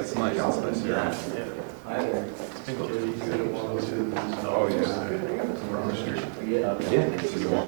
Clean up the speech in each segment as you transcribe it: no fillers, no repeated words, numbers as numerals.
it's nice. It's nice. Yeah. Oh, yeah. Around the street. Yeah.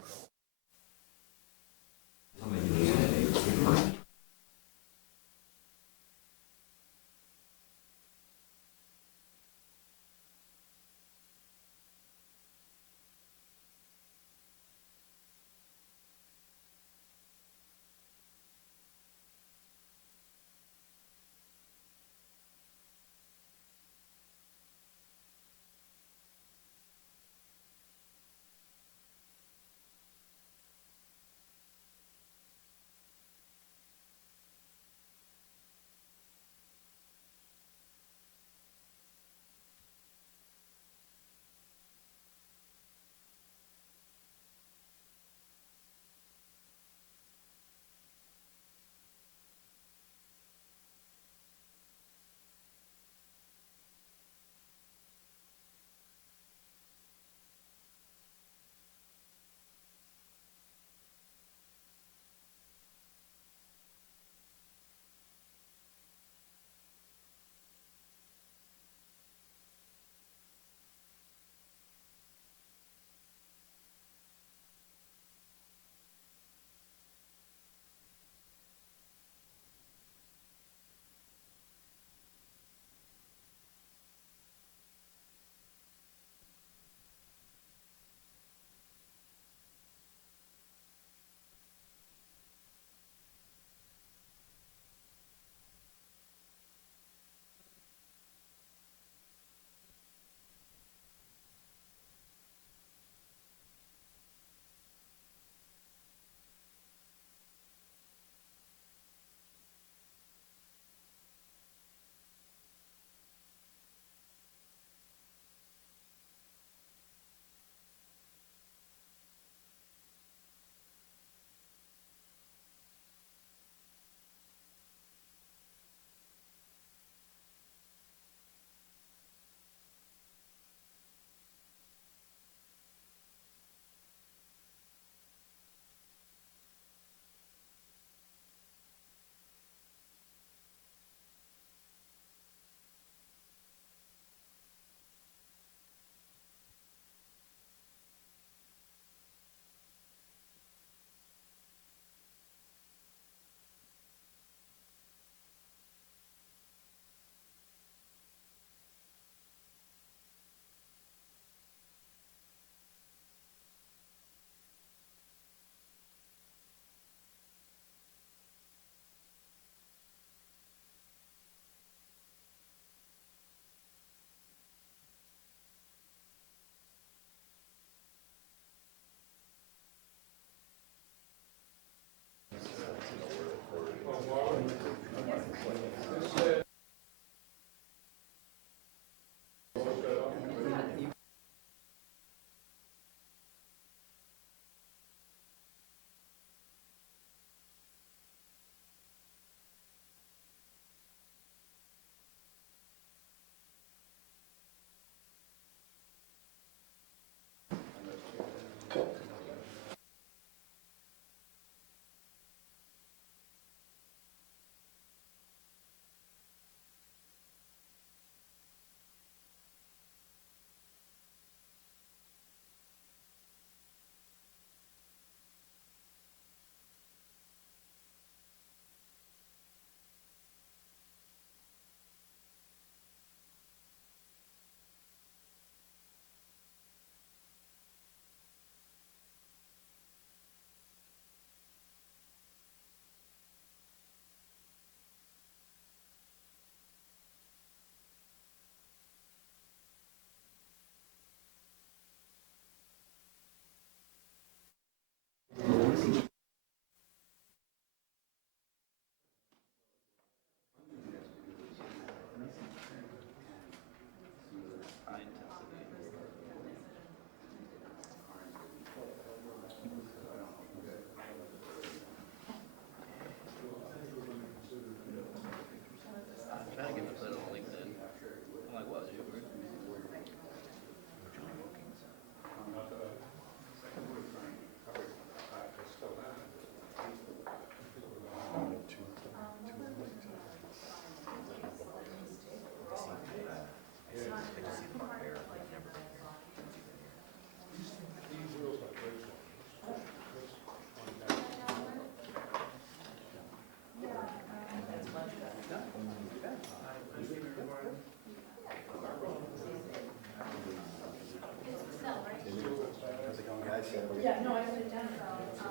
Yeah, no, I put it down.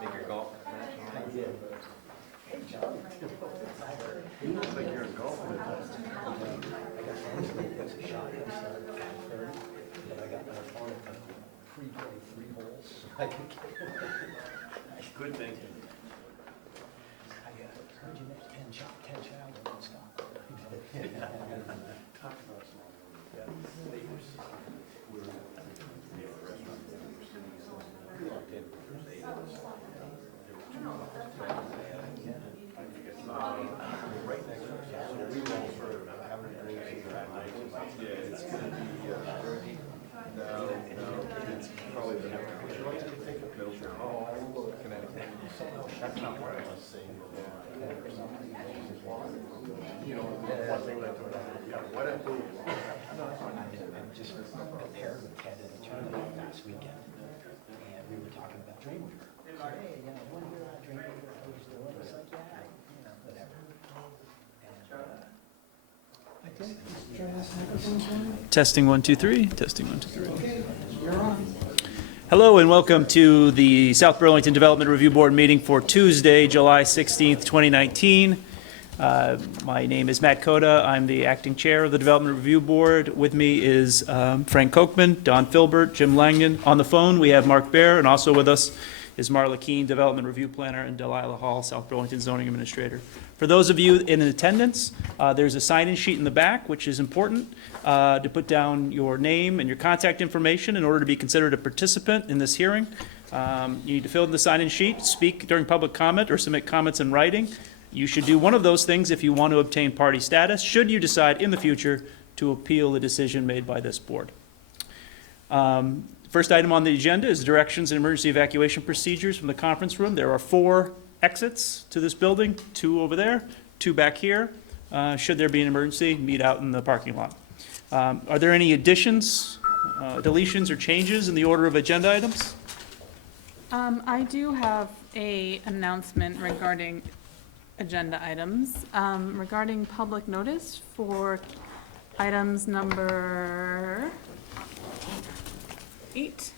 Make your golf. I did. Hey, John. You look like you're in golf. I got friends that gets a shot inside at 5:30, but I got my phone to pre-play 3 holes. I could Good thinking. I heard you make 10 shot, 10 shot, and don't stop. Talk about small. Yeah. Neighbors. We're near a restaurant. We walked in, there's 8 of us. There were 2 couples. Right next to us. So we went for having drinks and that night. Yeah, it's gonna be, no, it's probably the Middletown. Oh, Connecticut. That's not where I was saying. You know, one thing that, what I do. I just compared with Ted at a tournament last weekend, and we were talking about Dreamweaver. Hey, you know, what do you Dreamweaver? How you doing? It's like, yeah, you know, whatever. Testing 1 2 3. Testing 1 2 3. Hello and welcome to the South Burlington Development Review Board meeting for Tuesday, July 16th, 2019. My name is Matt Coda. I'm the acting chair of the Development Review Board. With me is Frank Kochman, Don Filbert, Jim Langdon. On the phone, we have Mark Baer, and also with us is Marla Keene, Development Review Planner, and Delilah Hall, South Burlington Zoning Administrator. For those of you in attendance, there's a sign-in sheet in the back, which is important to put down your name and your contact information in order to be considered a participant in this hearing. You need to fill in the sign-in sheet, speak during public comment, or submit comments in writing. You should do one of those things if you want to obtain party status, should you decide in the future to appeal the decision made by this board. First item on the agenda is directions and emergency evacuation procedures from the conference room. There are 4 exits to this building, 2 over there, 2 back here. Should there be an emergency, meet out in the parking lot. Are there any additions, deletions, or changes in the order of agenda items? I do have an announcement regarding agenda items. Regarding public notice for items number 8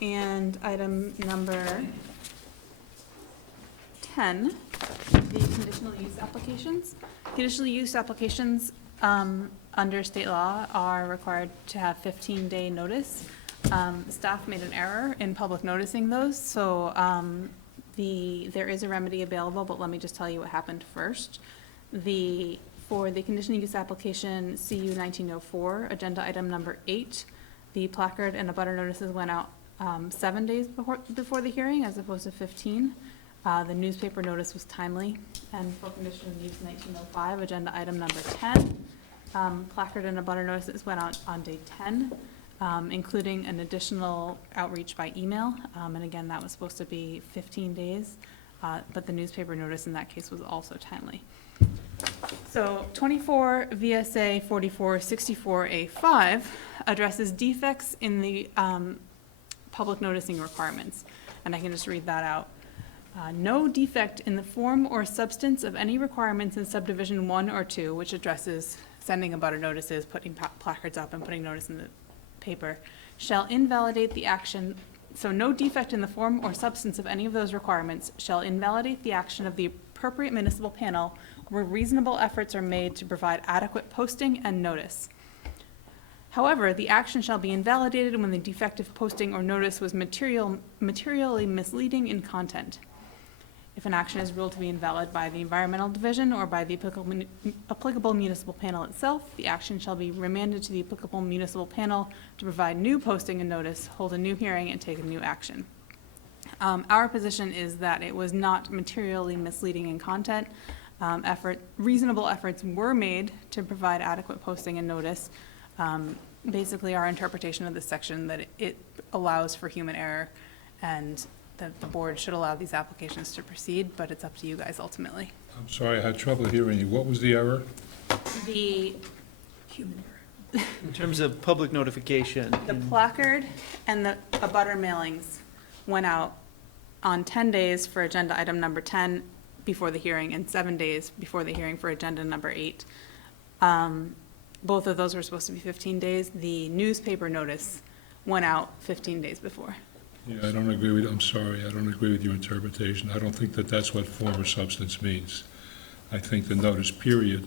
and item number 10, the conditional use applications. Conditional use applications under state law are required to have 15-day notice. Staff made an error in public noticing those, so there is a remedy available, but let me just tell you what happened first. For the conditional use application CU 1904, agenda item number 8, the placard and abutter notices went out 7 days before the hearing as opposed to 15. The newspaper notice was timely. And for conditional use 1905, agenda item number 10, placard and abutter notices went out on day 10, including an additional outreach by email. And again, that was supposed to be 15 days, but the newspaper notice in that case was also timely. So 24 VSA 4464A5 addresses defects in the public noticing requirements. And I can just read that out. No defect in the form or substance of any requirements in subdivision 1 or 2, which addresses sending abutter notices, putting placards up, and putting notice in the paper, shall invalidate the action. So no defect in the form or substance of any of those requirements shall invalidate the action of the appropriate municipal panel where reasonable efforts are made to provide adequate posting and notice. However, the action shall be invalidated when the defective posting or notice was materially misleading in content. If an action is ruled to be invalid by the Environmental Division or by the applicable municipal panel itself, the action shall be remanded to the applicable municipal panel to provide new posting and notice, hold a new hearing, and take a new action. Our position is that it was not materially misleading in content. Reasonable efforts were made to provide adequate posting and notice. Basically, our interpretation of this section that it allows for human error and that the board should allow these applications to proceed, but it's up to you guys ultimately. I'm sorry, I had trouble hearing you. What was the error? The human error. In terms of public notification. The placard and the abutter mailings went out on 10 days for agenda item number 10 before the hearing and 7 days before the hearing for agenda number 8. Both of those were supposed to be 15 days. The newspaper notice went out 15 days before. Yeah, I don't agree with, I'm sorry, I don't agree with your interpretation. I don't think that that's what form or substance means. I think the notice period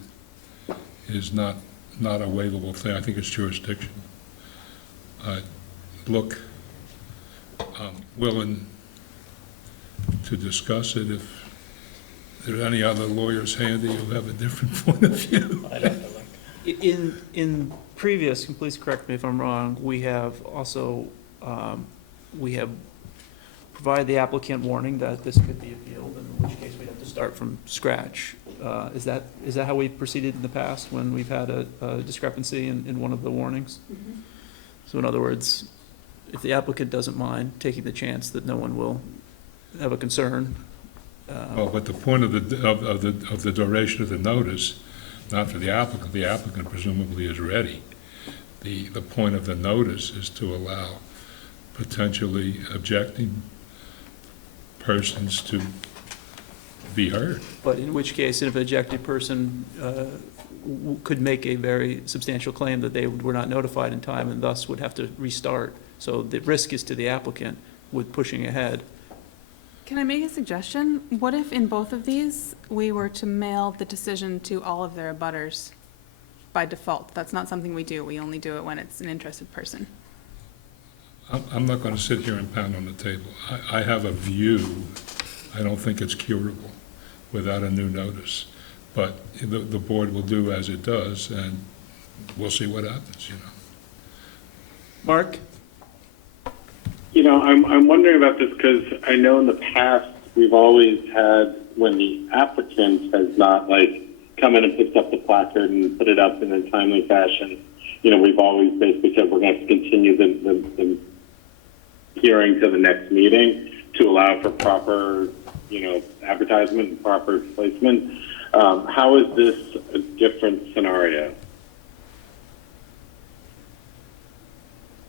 is not a waivable thing. I think it's jurisdictional. Look, I'm willing to discuss it if there are any other lawyers handy who have a different point of view. In previous, and please correct me if I'm wrong, we have also, we have provided the applicant warning that this could be appealed, in which case we'd have to start from scratch. Is that how we proceeded in the past when we've had a discrepancy in one of the warnings? So in other words, if the applicant doesn't mind taking the chance that no one will have a concern. Well, but the point of the duration of the notice, not for the applicant presumably is ready. The point of the notice is to allow potentially objecting persons to be heard. But in which case, if an objective person could make a very substantial claim that they were not notified in time and thus would have to restart. So the risk is to the applicant with pushing ahead. Can I make a suggestion? What if in both of these, we were to mail the decision to all of their abutters by default? That's not something we do. We only do it when it's an interested person. I'm not going to sit here and pound on the table. I have a view. I don't think it's curable without a new notice. But the board will do as it does, and we'll see what happens, you know. Mark? You know, I'm wondering about this because I know in the past we've always had, when the applicant has not come in and picked up the placard and put it up in a timely fashion, you know, we've always basically said we're going to have to continue the hearing to the next meeting to allow for proper, you know, advertisement and proper placement. How is this a different scenario?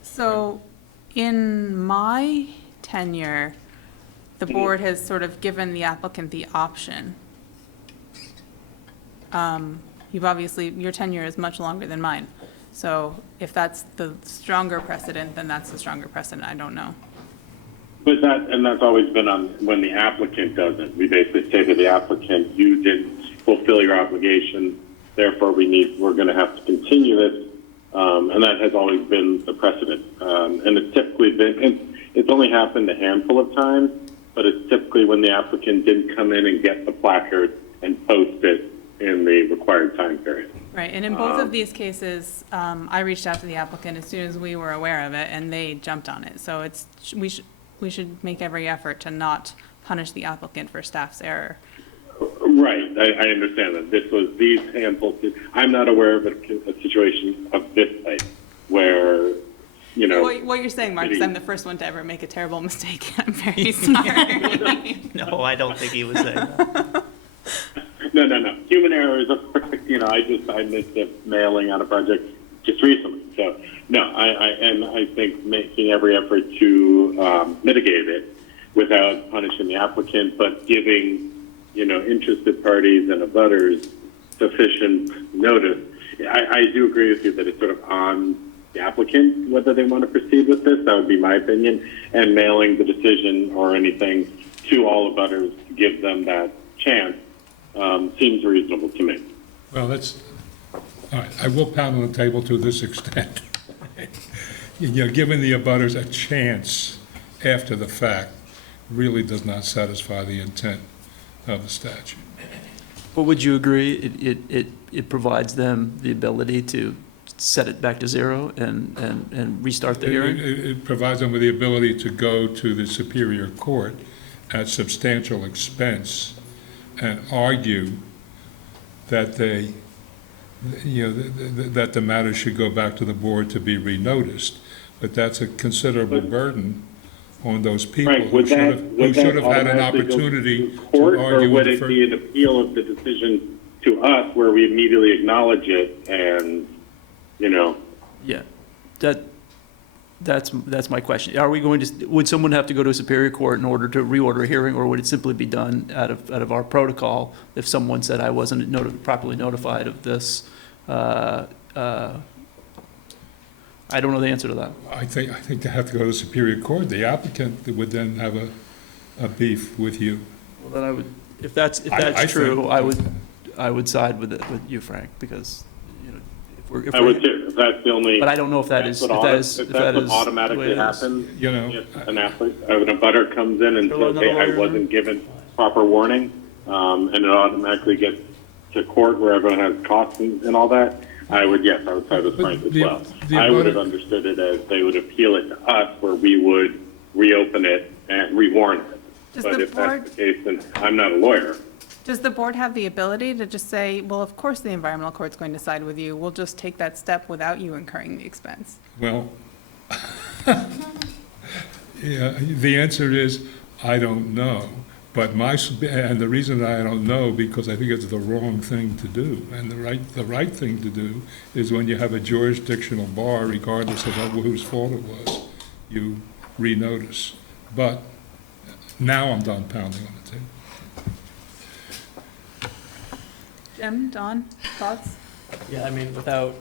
So in my tenure, the board has sort of given the applicant the option. You've obviously, your tenure is much longer than mine. So if that's the stronger precedent, then that's the stronger precedent. I don't know. But that's always been on when the applicant doesn't. We basically say to the applicant, you didn't fulfill your obligation, therefore we're going to have to continue this. And that has always been the precedent. And it's typically been, it's only happened a handful of times, but it's typically when the applicant didn't come in and get the placard and post it in the required time period. Right, and in both of these cases, I reached out to the applicant as soon as we were aware of it, and they jumped on it. So we should make every effort to not punish the applicant for staff's error. Right, I understand that. This was these handfuls. I'm not aware of a situation of this type where, you know. What you're saying, Mark, is I'm the first one to ever make a terrible mistake. I'm very sorry. No, I don't think he was saying that. No. Human error is, you know, I missed a mailing on a project just recently. So, no, I think making every effort to mitigate it without punishing the applicant, but giving, you know, interested parties and abutters sufficient notice. I do agree with you that it's sort of on the applicant whether they want to proceed with this. That would be my opinion. And mailing the decision or anything to all abutters to give them that chance seems reasonable to me. Well, all right, I will pound on the table to this extent. You know, giving the abutters a chance after the fact really does not satisfy the intent of the statute. But would you agree it provides them the ability to set it back to zero and restart the hearing? It provides them with the ability to go to the Superior Court at substantial expense and argue that that the matter should go back to the board to be renoticed. But that's a considerable burden on those people Right. who should have had an opportunity to argue. Or would it be an appeal of the decision to us where we immediately acknowledge it and, you know? Yeah, that's my question. Are we going to, would someone have to go to a Superior Court in order to reorder a hearing, or would it simply be done out of our protocol if someone said I wasn't properly notified of this? I I don't know the answer to that. I think they have to go to Superior Court. The applicant would then have a beef with you. Well, then I would, if that's I true, think- I would side with you, Frank, because, you know, if I we're, would too. If that's the only. but I don't know if that is, If if that's the what way it automatically is. happens, You know, if an a butter comes in and Hello, says, hey, I another- wasn't given proper warning, and it automatically gets to court where everyone has costs and all that, I would side with But Frank as the- well. the I would have butter- understood it as they would appeal it to us where we would reopen it and rewarn it. Does But the if board- that's the case, then I'm not a lawyer. Does the board have the ability to just say, well, of course the environmental court's going to side with you, we'll just take that step without you incurring the expense? well, yeah, the answer is, I don't know. But and the reason I don't know, because I think it's the wrong thing to do. And the right thing to do is when you have a jurisdictional bar, regardless of whose fault it was, you renotice. But now I'm done pounding on the table. Jim, Don, thoughts? Yeah, I mean, without,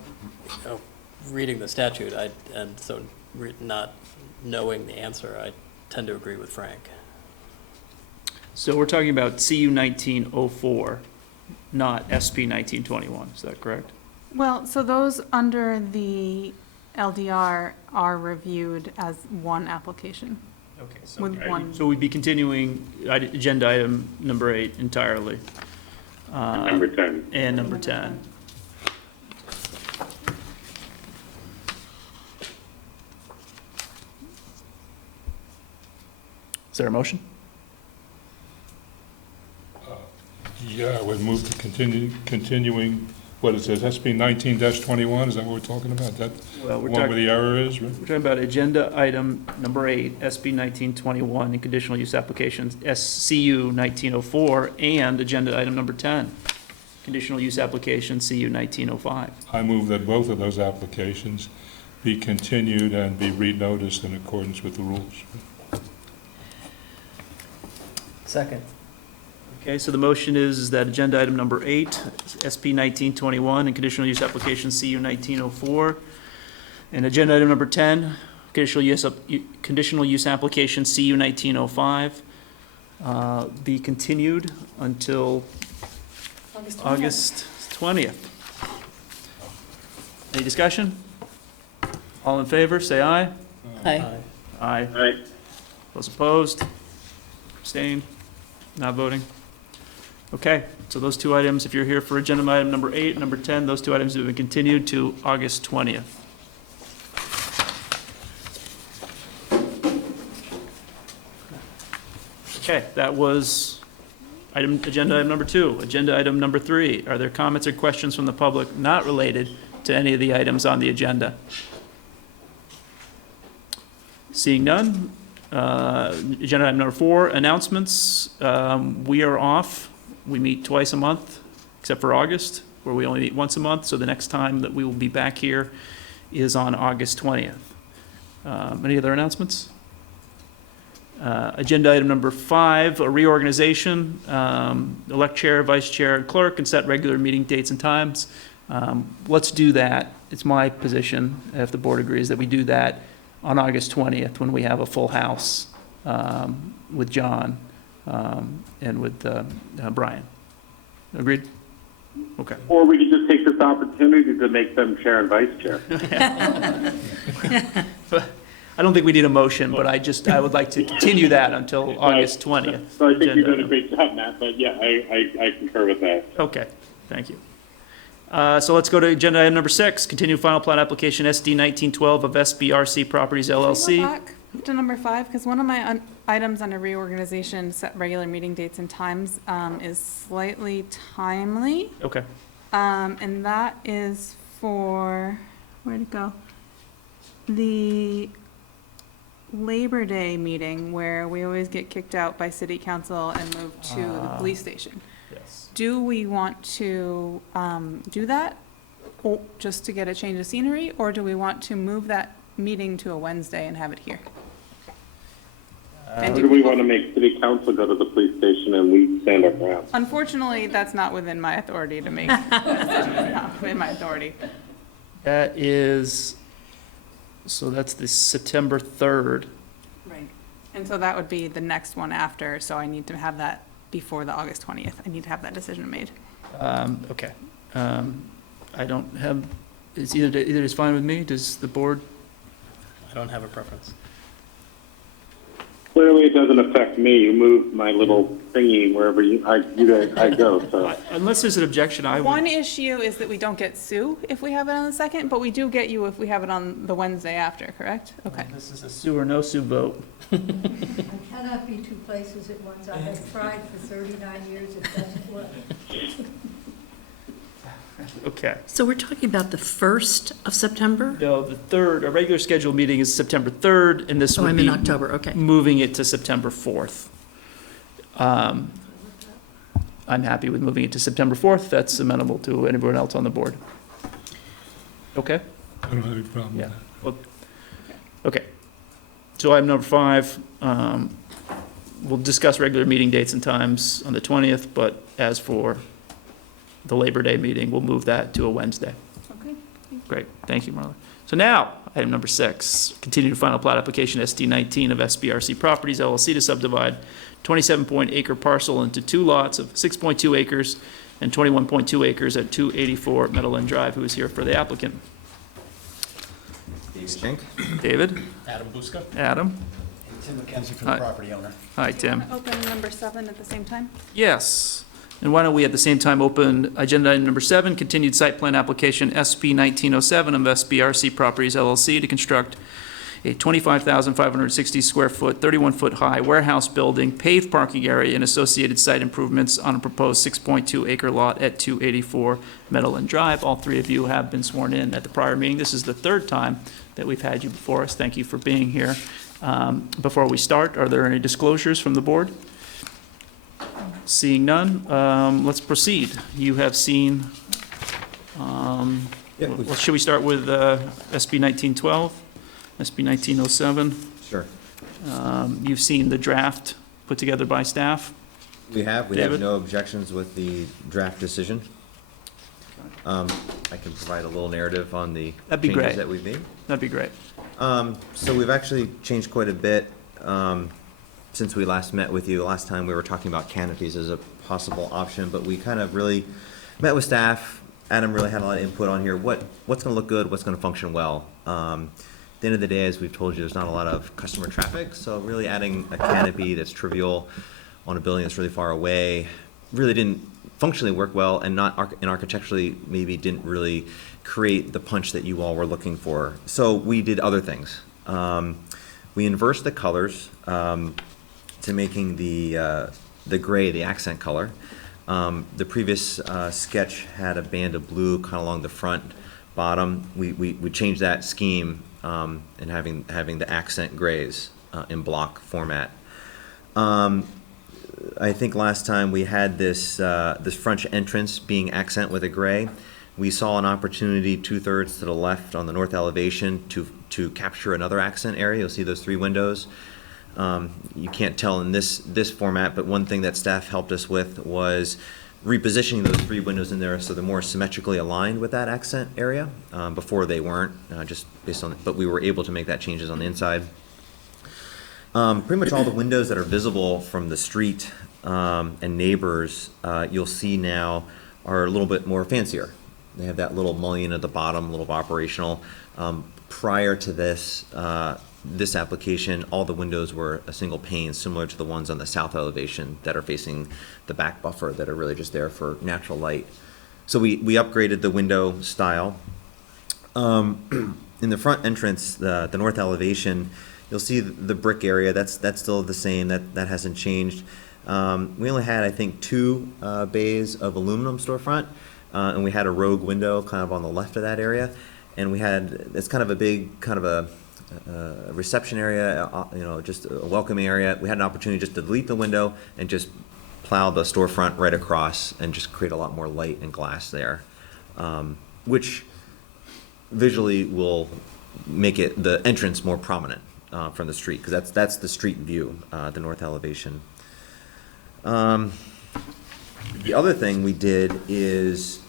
reading the statute, not knowing the answer, I tend to agree with Frank. So we're talking about CU 1904, not SP 1921, is that correct? Well, so those under the LDR are reviewed as one application Okay. with one. So we'd be continuing agenda item number 8 entirely. Number 10. And number 10. Is there a motion? Yeah, I would move to continuing, what it says, SB 19-21, is that what we're talking about? That Well, we're one where talking, the error is, right? we're talking about agenda item number 8, SB 1921, and conditional use applications, SCU 1904, and agenda item number 10, conditional use application, CU 1905. I move that both of those applications be continued and be renoticed in accordance with the rules. Second. Okay, so the motion is that agenda item number 8, SP 1921, and conditional use application CU 1904, and agenda item number 10, conditional use application CU 1905, be continued until August 20th. Any discussion? All in favor, say aye. Aye. Aye. All right. Those opposed? Abstained? Not voting? Okay, so those two items, if you're here for agenda item number 8 and number 10, those two items have been continued to August 20th. Okay, that was agenda item number 2. Agenda item number 3, are there comments or questions from the public not related to any of the items on the agenda? Seeing none, agenda item number 4, announcements. We are off. We meet twice a month, except for August, where we only meet once a month. So the next time that we will be back here is on August 20th. Any other announcements? Agenda item number 5, a reorganization. Elect chair, vice chair, and clerk, and set regular meeting dates and times. Let's do that. It's my position, if the board agrees, that we do that on August 20th, when we have a full house with John and with Brian. Agreed? Okay. Or we could just take this opportunity to make them chair and vice chair. I don't think we need a motion, but I would like to continue that until August 20th. So I think you're agenda doing a item. great job, Matt, but yeah, I concur with that. Okay, thank you. So let's go to agenda item number 6, continue final plat application SD 1912 of SBRC Properties Can we go LLC. back to number 5, because one of my items under reorganization, set regular meeting dates and times, is slightly timely. Okay, And that is for, where'd it go? The Labor Day meeting where we always get kicked out by city council and moved to the police station. yes. Do we want to do that, or just to get a change of scenery, or do we want to move that meeting to a Wednesday and have it here? And Or do we want to make city council go to the police station and we stand our ground? Unfortunately, that's not within my authority to make. That's not within my authority. That is So that's the September 3rd. Right. And so that would be the next one after, so I need to have that before the August 20th. I need to have that decision made. Okay. I don't have, it's either is fine with me. Does the board? I don't have a preference. Clearly, it doesn't affect me. You move my little thingy wherever I go. So Unless there's an objection, I One would. issue is that we don't get Sue if we have it on the 2nd, but we do get you if we have it on the Wednesday after, correct? Okay. This is a Sue or no Sue vote. I cannot be two places at once. I have tried for 39 years, it doesn't work. Okay. So we're talking about the 1st of September? No, the 3rd, our regular scheduled meeting is September 3rd, and this Oh, would I'm be in October, okay. moving it to September 4th. I'm happy with moving it to September 4th. That's amenable to anyone else on the board. Okay? I don't have any problem with Yeah. that. Well, okay. So item number 5, we'll discuss regular meeting dates and times on the 20th, but as for the Labor Day meeting, we'll move that to a Wednesday. Okay. Great, thank you, Marla. So now, item number 6, continued final plat application SD 19 of SBRC Properties LLC to subdivide 27-acre parcel into 2 lots of 6.2 acres and 21.2 acres at 284 Medellin Drive. Who is here for the applicant? Dave Schenk. David? Adam Buska? Adam? Tim McKenzie for Hi. the property owner. Hi, Tim. Open number 7 at the same time? Yes. And why don't we at the same time open agenda item number 7, continued site plan application SP 1907 of SBRC Properties LLC to construct a 25,560 square foot, 31-foot high warehouse building, paved parking area, and associated site improvements on a proposed 6.2 acre lot at 284 Medellin Drive. All 3 of you have been sworn in at the prior meeting. This is the 3rd time that we've had you before us. Thank you for being here. Before we start, are there any disclosures from the board? Seeing none, let's proceed. You have seen, well, should we start with SB 1912, SB 1907? Sure. You've seen the draft put together by staff? We have David? no objections with the draft decision. I can provide a little narrative on the That'd be great. changes that we've made. That'd be great. So we've actually changed quite a bit since we last met with you. Last time we were talking about canopies as a possible option, but we kind of really met with staff. Adam really had a lot of input on here. What's going to look good? What's going to function well? At the end of the day, as we've told you, there's not a lot of customer traffic, so really adding a canopy that's trivial on a building that's really far away really didn't functionally work well, and and architecturally maybe didn't really create the punch that you all were looking for. So we did other things. We inversed the colors to making the gray the accent color. The previous sketch had a band of blue kind of along the front bottom. We changed that scheme and having the accent grays in block format. I think last time we had this front entrance being accent with a gray. We saw an opportunity 2/3 to the left on the north elevation to capture another accent area. You'll see those 3 windows. You can't tell in this format, but one thing that staff helped us with was repositioning those 3 windows in there so they're more symmetrically aligned with that accent area. Before they weren't, just based on, but we were able to make that changes on the inside. Pretty much all the windows that are visible from the street and neighbors, you'll see now are a little bit more fancier. They have that little mullion at the bottom, a little operational. Prior to this application, all the windows were a single pane, similar to the ones on the south elevation that are facing the back buffer that are really just there for natural light. So we upgraded the window style. In the front entrance, the north elevation, you'll see the brick area. That's still the same. That hasn't changed. We only had, I think, 2 bays of aluminum storefront, and we had a rogue window kind of on the left of that area. And we had, it's kind of a big, kind of a reception area, just a welcoming area. We had an opportunity just to delete the window and just plow the storefront right across and just create a lot more light and glass there, which visually will make it the entrance more prominent from the street, because that's the street view, the north elevation. The other thing we did is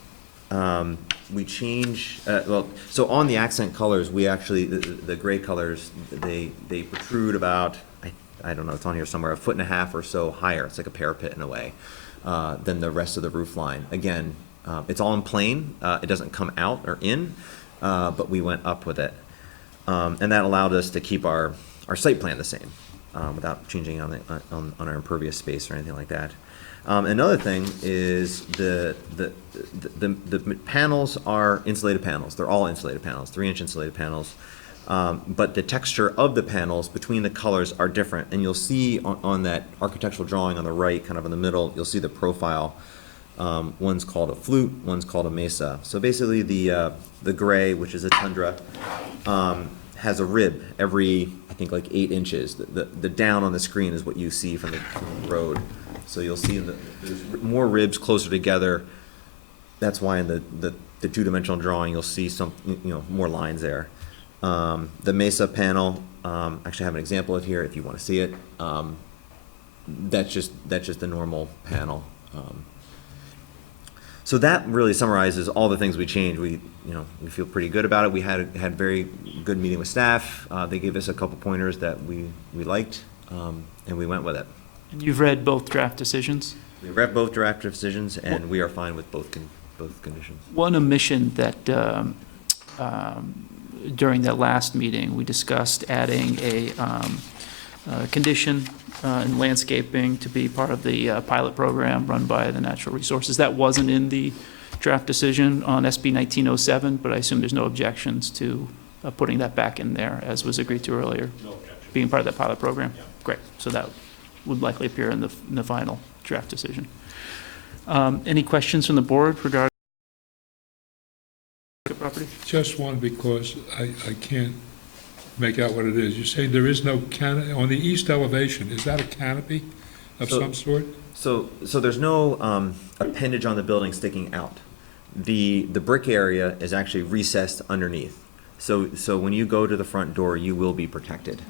we change, well, so on the accent colors, we actually, the gray colors, they protrude about, I don't know, it's on here somewhere, 1.5 feet or so higher. It's like a parapet in a way, than the rest of the roof line. Again, it's all in plane. It doesn't come out or in, but we went up with it. And that allowed us to keep our site plan the same, without changing on our impervious space or anything like that. Another thing is the panels are insulated panels. They're all insulated panels, 3-inch insulated panels. But the texture of the panels between the colors are different. And you'll see on that architectural drawing on the right, kind of in the middle, you'll see the profile. One's called a flute, one's called a mesa. So basically the gray, which is a tundra, has a rib every, I think, like 8 inches. The down on the screen is what you see from the road. So you'll see there's more ribs closer together. That's why in the two-dimensional drawing, you'll see some, more lines there. The mesa panel, actually I have an example of here if you want to see it. That's just the normal panel. So that really summarizes all the things we changed. We feel pretty good about it. We had very good meeting with staff. They gave us a couple pointers that we liked, and we went with it. And you've read both draft decisions? We read both draft decisions, and we are fine with both conditions. One omission that during that last meeting, we discussed adding a condition in landscaping to be part of the pilot program run by the Natural Resources. That wasn't in the draft decision on SB 1907, but I assume there's no objections to putting that back in there, as was agreed to earlier. No objection. Being part of that pilot program? Yeah. Great. So that would likely appear in the final draft decision. Any questions from the board regarding property? Just one, because I can't make out what it is. You say there is no canopy, on the east elevation, is that a canopy of some sort? So there's no appendage on the building sticking out. The brick area is actually recessed underneath. So when you go to the front door, you will be protected.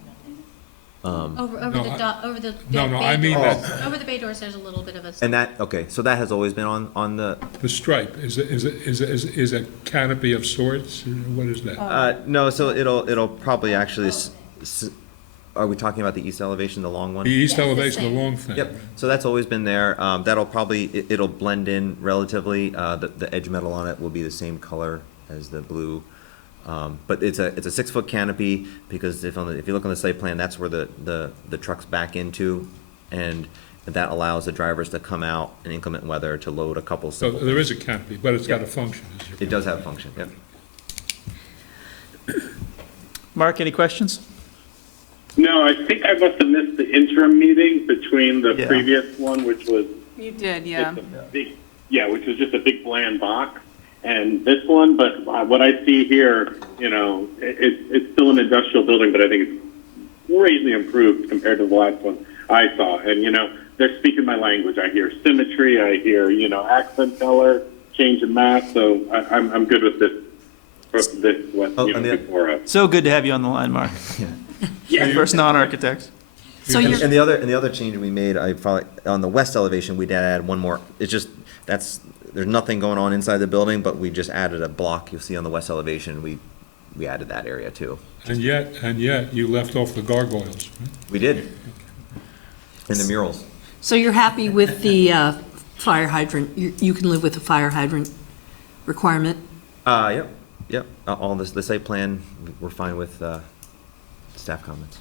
Over the I mean that over the bay doors, there's a little bit of a. And that, okay, so that has always been on the. The stripe is a canopy of sorts. What is that? No, so it'll probably actually. Are we talking about the east elevation, the long one? The east elevation, the long thing. Yep. So that's always been there. That'll probably it'll blend in relatively. The edge metal on it will be the same color as the blue. But it's a 6-foot canopy, because if you look on the site plan, that's where the trucks back into, and that allows the drivers to come out in inclement weather to load a couple. So there is a canopy, but it's got a function. It does have a function. Yep. Mark, any questions? No, I think I must have missed the interim meeting between the previous one, which was You did, yeah. which was just a big bland box, and this one. But what I see here, it's still an industrial building, but I think it's greatly improved compared to the last one I saw. And they're speaking my language. I hear symmetry. I hear accent color, change in mass. So I'm good with this. Before us. So good to have you on the line, Mark. Yeah. First non-architect. So And the other change we made, I probably on the west elevation, we did add one more. It's just there's nothing going on inside the building, but we just added a block. You'll see on the west elevation, we added that area too. And yet you left off the gargoyles. Right? We did. And the murals. So you're happy with the fire hydrant? You can live with the fire hydrant requirement? Yep. All the site plan, we're fine with staff comments.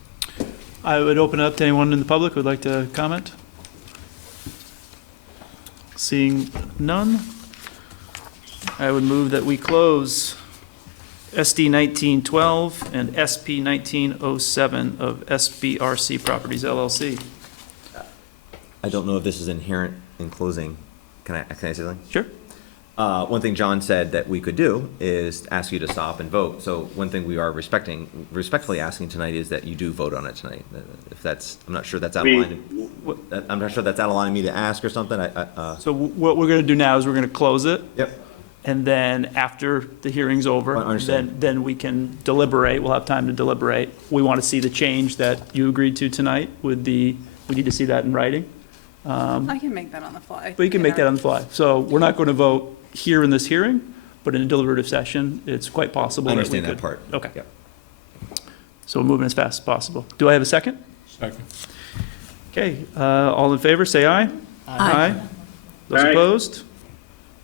I would open it up to anyone in the public who would like to comment. Seeing none, I would move that we close SD 1912 and SP 1907 of SBRC Properties LLC. I don't know if this is inherent in closing. Can I say something? Sure. One thing John said that we could do is ask you to stop and vote. So one thing we are respectfully asking tonight is that you do vote on it tonight. If that's, I'm not sure that's out of line. I'm not sure that's out of line of me to ask or something. So what we're going to do now is we're going to close it. Yep. And then after the hearing's over, then we can deliberate. We'll have time to deliberate. We want to see the change that you agreed to tonight. We need to see that in writing. I can make that on the fly. But you can make that on the fly. So we're not going to vote here in this hearing, but in a deliberative session, it's quite possible I that we understand that could. part. Okay. Yep. So we're moving as fast as possible. Do I have a second? Second. Okay, all in favor, say aye. Aye. Those Aye. opposed?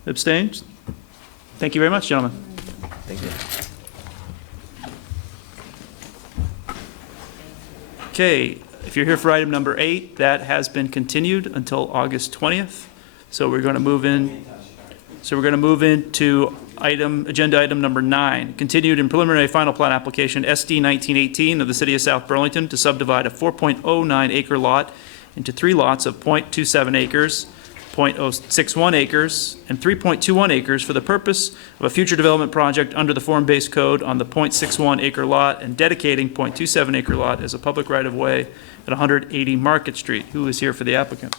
Abstained? Thank you very much, gentlemen. Thank you. Okay, if you're here for item number 8, that has been continued until August 20th. So we're going to move into agenda item number 9, continued and preliminary final plat application SD 1918 of the City of South Burlington to subdivide a 4.09 acre lot into 3 lots of .27 acres, .061 acres, and 3.21 acres for the purpose of a future development project under the form-based code on the .61 acre lot and dedicating .27 acre lot as a public right-of-way at 180 Market Street. Who is here for the applicant?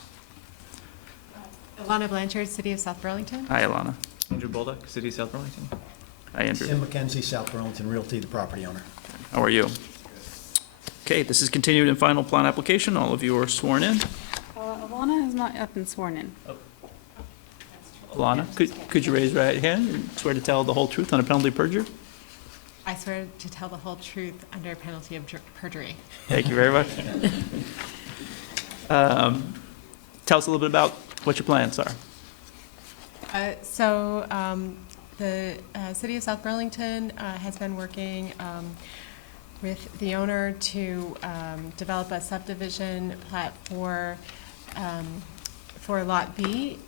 Alana Blanchard, City of South Burlington. Hi, Alana. Andrew Bolduc, City of South Burlington. Hi, Andrew. Tim McKenzie, South Burlington Realty, the property owner. How are you? Okay, this is continued and final plan application. All of you are sworn in. Alana has not yet been sworn in. Alana, could you raise your right hand and swear to tell the whole truth on a penalty of perjury? I swear to tell the whole truth under penalty of perjury. Thank you very much. Tell us a little bit about what your plans are. The City of South Burlington has been working with the owner to develop a subdivision plat for Lot B.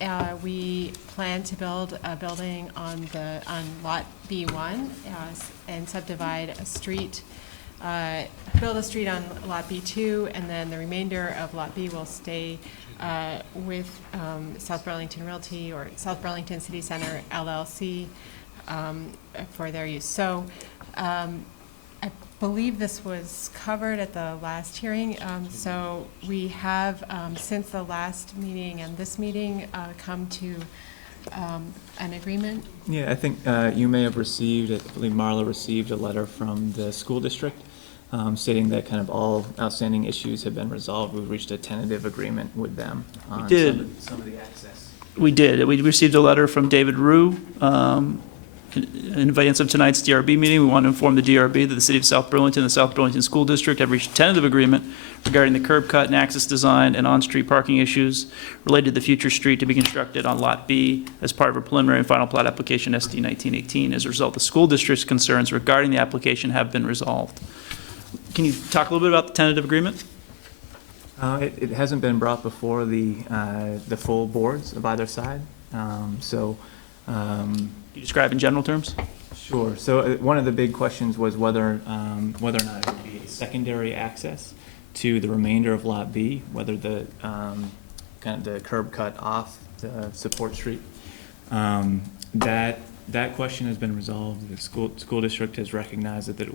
We plan to build a building on Lot B1 and subdivide a street, build a street on Lot B2, and then the remainder of Lot B will stay with South Burlington Realty or South Burlington City Center LLC for their use. So I believe this was covered at the last hearing. So we have, since the last meeting and this meeting, come to an agreement. Yeah, I think you may have received, I believe Marla received a letter from the school district stating that kind of all outstanding issues have been resolved. We've reached a tentative agreement with them on some of the access. We did. We received a letter from David Rue in advance of tonight's DRB meeting. We want to inform the DRB that the City of South Burlington and the South Burlington School District have reached a tentative agreement regarding the curb cut and access design and on-street parking issues related to the future street to be constructed on Lot B as part of a preliminary and final plat application SD 1918. As a result, the school district's concerns regarding the application have been resolved. Can you talk a little bit about the tentative agreement? It hasn't been brought before the full boards of either side. Can you describe in general terms? Sure. So one of the big questions was whether or not it would be secondary access to the remainder of Lot B, whether the kind of the curb cut off the support street. That question has been resolved. The school district has recognized that it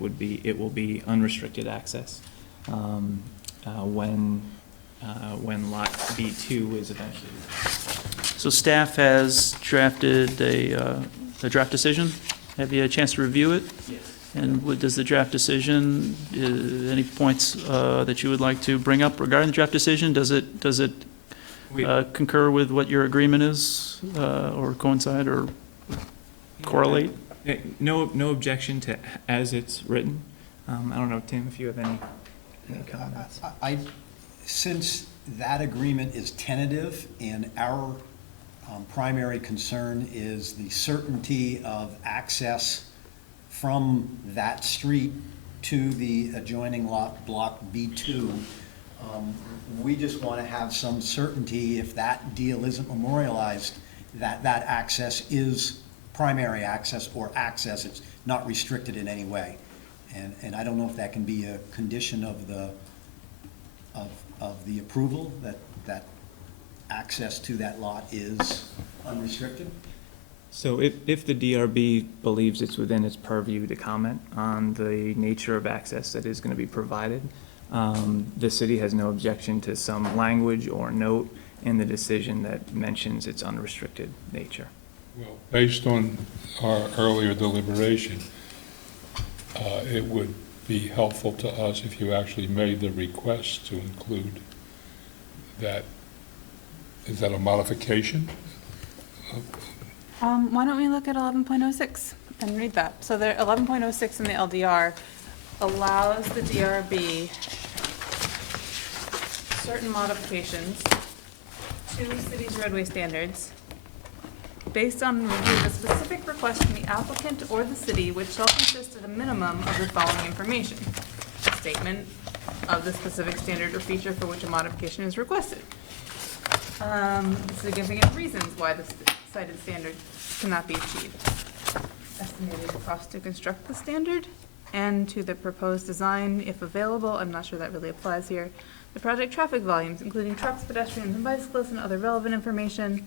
will be unrestricted access when Lot B2 is eventually. So staff has drafted a draft decision. Have you had a chance to review it? Yes. And does the draft decision, any points that you would like to bring up regarding the draft decision? Does it concur with what your agreement is, or coincide, or correlate? No objection to as it's written. I don't know, Tim, if you have any comments. Since that agreement is tentative and our primary concern is the certainty of access from that street to the adjoining lot, block B2, we just want to have some certainty, if that deal isn't memorialized, that that access is primary access or access. It's not restricted in any way. And I don't know if that can be a condition of the approval, that access to that lot is unrestricted. So if the DRB believes it's within its purview to comment on the nature of access that is going to be provided, the city has no objection to some language or note in the decision that mentions its unrestricted nature. Well, based on our earlier deliberation, it would be helpful to us if you actually made the request to include that. Is that a modification? Why don't we look at 11.06 and read that? So there, 11.06 in the LDR allows the DRB certain modifications to city's roadway standards based on review of a specific request from the applicant or the city, which shall consist at a minimum of the following information: a statement of the specific standard or feature for which a modification is requested, significant reasons why the cited standard cannot be achieved, estimated cost to construct the standard, and to the proposed design, if available. I'm not sure that really applies here. The project traffic volumes, including trucks, pedestrians, and bicyclists, and other relevant information.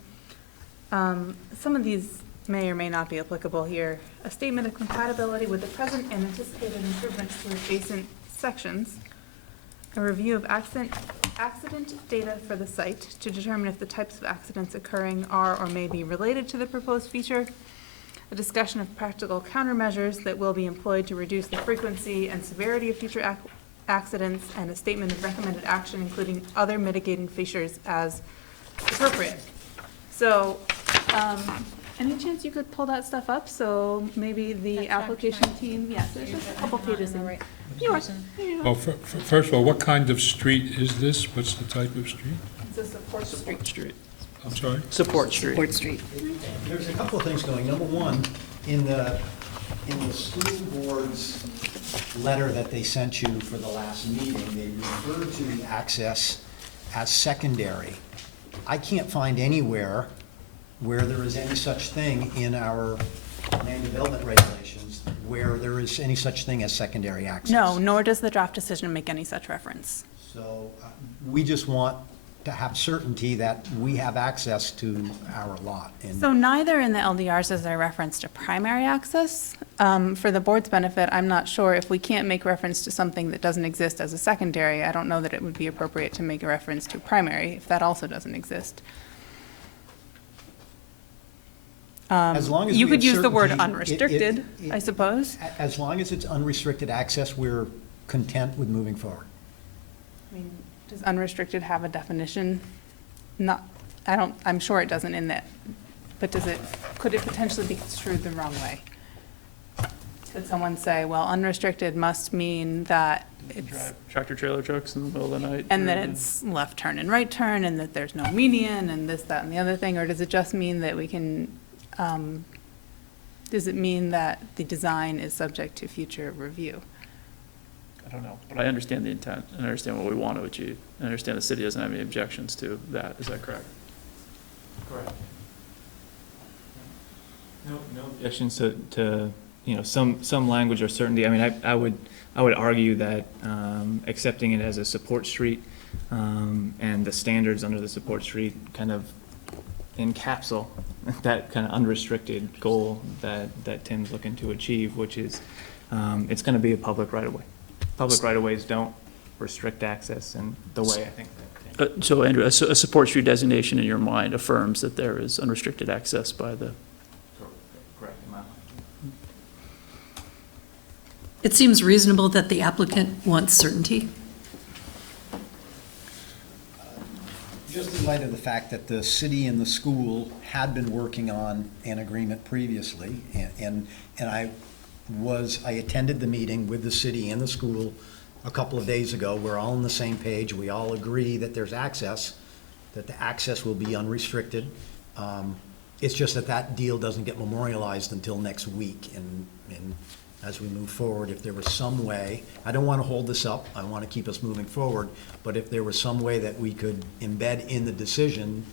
Some of these may or may not be applicable here. A statement of compatibility with the present and anticipated improvements to adjacent sections. A review of accident data for the site to determine if the types of accidents occurring are or may be related to the proposed feature. A discussion of practical countermeasures that will be employed to reduce the frequency and severity of future accidents, and a statement of recommended action, including other mitigating features as appropriate. So, any chance you could pull that stuff up? So maybe the application team, yes, there's just a couple pages in. Well, first of all, what kind of street is this? What's the type of street? It's a support street. I'm sorry? Support Street. Support Street. There's a couple of things going. Number one, in the school board's letter that they sent you for the last meeting, they referred to the access as secondary. I can't find anywhere where there is any such thing in our land development regulations where there is any such thing as secondary access. No, nor does the draft decision make any such reference. So we just want to have certainty that we have access to our lot. And So neither in the LDRs is there reference to primary access. For the board's benefit, I'm not sure if we can't make reference to something that doesn't exist as a secondary. I don't know that it would be appropriate to make a reference to primary if that also doesn't exist. As long as You we could have use the word certainty, unrestricted, I suppose. As long as it's unrestricted access, we're content with moving forward. I mean, does unrestricted have a definition? Not, I'm sure it doesn't in that, but could it potentially be construed the wrong way? Could someone say, well, unrestricted must mean that it's, Tractor trailer trucks in the middle of the night. and that it's left turn and right turn, and that there's no median, and this, that, and the other thing? Or does it just mean that we can, does it mean that the design is subject to future review? I don't know, but I understand the intent, and I understand what we want to achieve. I understand the city doesn't have any objections to that. Is that correct? Correct. No objections to, some language or certainty. I mean, I would argue that accepting it as a support street and the standards under the support street kind of encapsulate that kind of unrestricted goal that Tim's looking to achieve, which is it's going to be a public right-of-way. Public right-of-ways don't restrict access in the way I think that. So Andrew, a support street designation in your mind affirms that there is unrestricted access by the. Correct. In my mind. It seems reasonable that the applicant wants certainty. Just in light of the fact that the city and the school had been working on an agreement previously, and I attended the meeting with the city and the school a couple of days ago. We're all on the same page. We all agree that there's access, that the access will be unrestricted. It's just that deal doesn't get memorialized until next week. And as we move forward, if there was some way, I don't want to hold this up, I want to keep us moving forward, but if there was some way that we could embed in the decision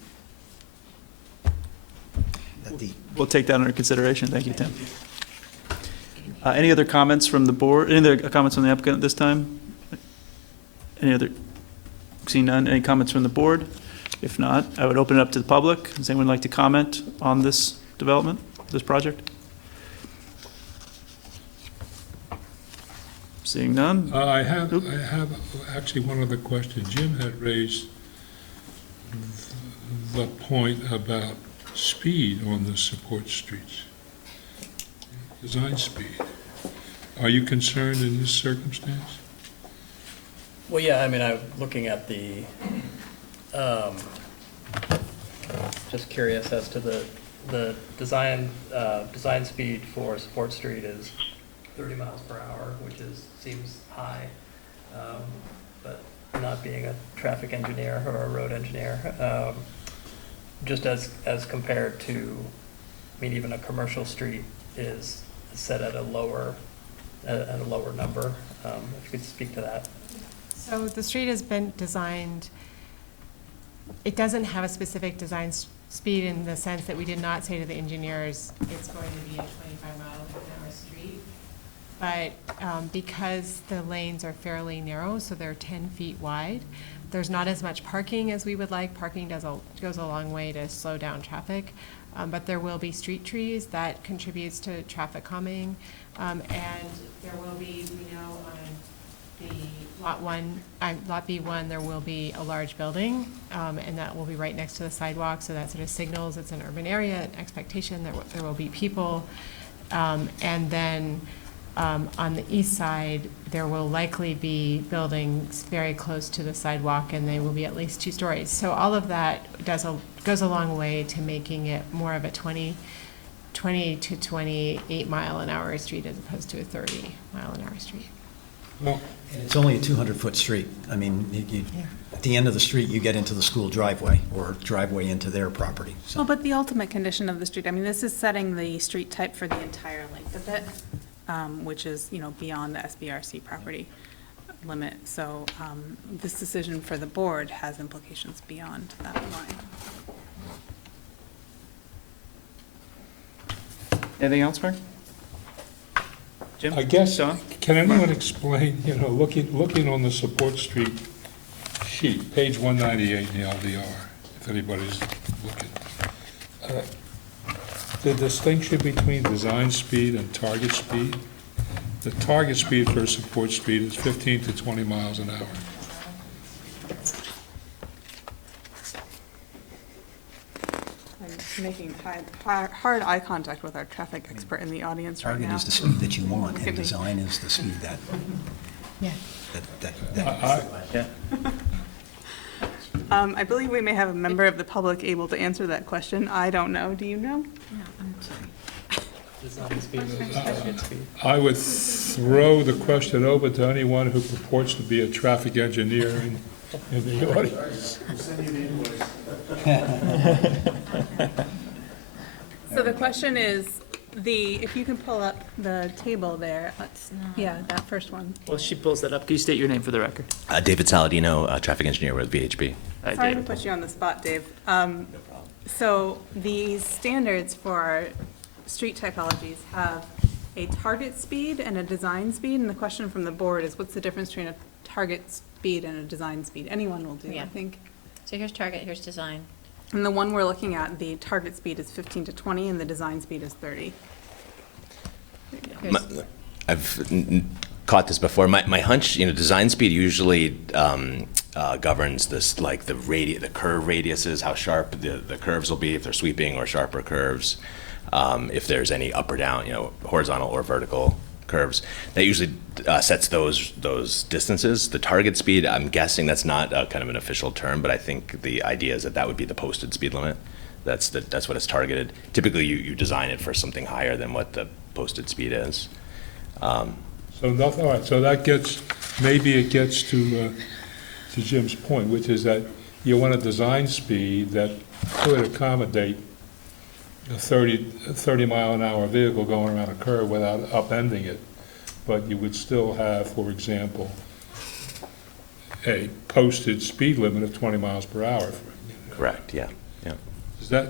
that the. We'll take that under consideration. Thank you, Tim. Any other comments from the board? Any other comments from the applicant at this time? Seeing none, any comments from the board? If not, I would open it up to the public. Does anyone like to comment on this development, this project? Seeing none? I have actually one other question. Jim had raised the point about speed on the support streets, design speed. Are you concerned in this circumstance? Well, yeah, I mean, I'm looking at the, just curious as to the the design speed for Support Street is 30 miles per hour, which seems high. But not being a traffic engineer or a road engineer, just as compared to, I mean, even a commercial street is set at a lower number. If you could speak to that. So the street has been designed, it doesn't have a specific design speed in the sense that we did not say to the engineers, it's going to be a 25-mile-an-hour street. But because the lanes are fairly narrow, so they're 10 feet wide, there's not as much parking as we would like. Parking goes a long way to slow down traffic. But there will be street trees that contributes to traffic calming. And there will be, we know on the Lot B1, there will be a large building, and that will be right next to the sidewalk, so that sort of signals it's an urban area, an expectation that there will be people. And then on the east side, there will likely be buildings very close to the sidewalk, and they will be at least 2 stories. So all of that goes a long way to making it more of a 20 to 28 mile an hour street as opposed to a 30 mile an hour street. Well, and it's only a 200-foot street. I mean, at the end of the street, you get into the school driveway or driveway into their property. So. Well, but the ultimate condition of the street, I mean, this is setting the street type for the entire length of it, which is, beyond the SBRC property limit. So this decision for the board has implications beyond that line. Anything else, Mark? Jim? I guess, Don? can anyone explain, looking on the Support Street sheet, page 198 in the LDR, if anybody's looking. The distinction between design speed and target speed. The target speed for a Support Street is 15 to 20 miles an hour. I'm making hard eye contact with our traffic expert in the audience right now. Target is the speed that you want, and design is the speed that. Yeah. Yeah. I believe we may have a member of the public able to answer that question. I don't know. Do you know? Design speed versus target speed. I would throw the question over to anyone who purports to be a traffic engineer in the audience. So the question is, if you can pull up the table there, that first one. Well, she pulls that up. Can you state your name for the record? David Saladino, traffic engineer with VHB. Hi, Sorry to David. put you on the spot, Dave. So these standards for our street typologies have a target speed and a design speed, and the question from the board is, what's the difference between a target speed and a design speed? Anyone will do, I think. So here's target, here's design. And the one we're looking at, the target speed is 15 to 20, and the design speed is 30. I've caught this before. My hunch, design speed usually governs this, like the curve radiuses, how sharp the curves will be, if they're sweeping or sharper curves, if there's any up or down, horizontal or vertical curves. That usually sets those distances. The target speed, I'm guessing that's not kind of an official term, but I think the idea is that would be the posted speed limit. That's what it's targeted. Typically, you design it for something higher than what the posted speed is. All right, so that maybe it gets to Jim's point, which is that you want a design speed that could accommodate a 30 mile an hour vehicle going around a curve without upending it, but you would still have, for example, a posted speed limit of 20 miles per hour. Correct, yeah. Does that?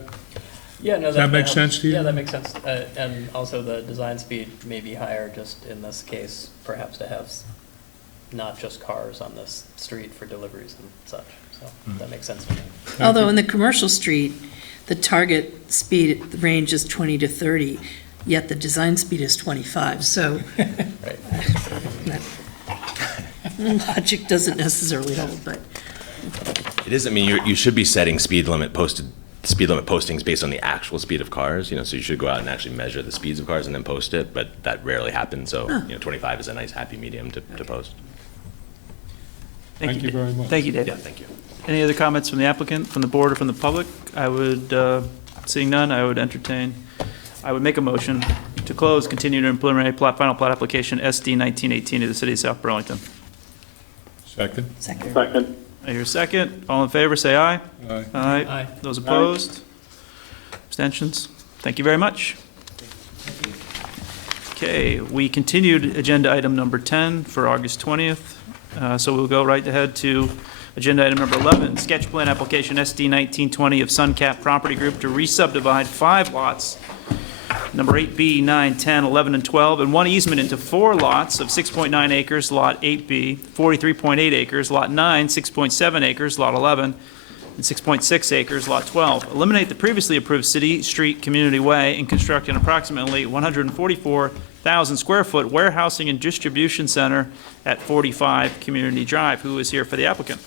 Yeah, no, Does that make sense to you? Yeah, that makes sense. And also the design speed may be higher, just in this case, perhaps to have not just cars on this street for deliveries and such. So that makes sense to me. Although in the commercial street, the target speed range is 20 to 30, yet the design speed is 25, so Right. that logic doesn't necessarily hold, but. It is. I mean, you should be setting speed limit postings based on the actual speed of cars. So you should go out and actually measure the speeds of cars and then post it. But that rarely happens. So 25 is a nice happy medium to post. Thank you very much. Thank you, Dave. Yeah, thank you. Any other comments from the applicant, from the board, or from the public? I would Seeing none, I would make a motion to close continued and preliminary plat, final plat application SD 1918 of the City of South Burlington. Second? Second. I hear a second. All in favor, say aye. Aye. Aye. Those opposed? Abstentions? Thank you very much. Okay, we continued agenda item number 10 for August 20th. So we'll go right ahead to agenda item number 11, sketch plan application SD 1920 of Suncap Property Group to re-subdivide 5 lots, number 8B, 9, 10, 11, and 12, and 1 easement into 4 lots of 6.9 acres, lot 8B, 43.8 acres, lot 9, 6.7 acres, lot 11, and 6.6 acres, lot 12. Eliminate the previously approved city, street, community way, and construct an approximately 144,000 square foot warehousing and distribution center at 45 Community Drive. Who is here for the applicant?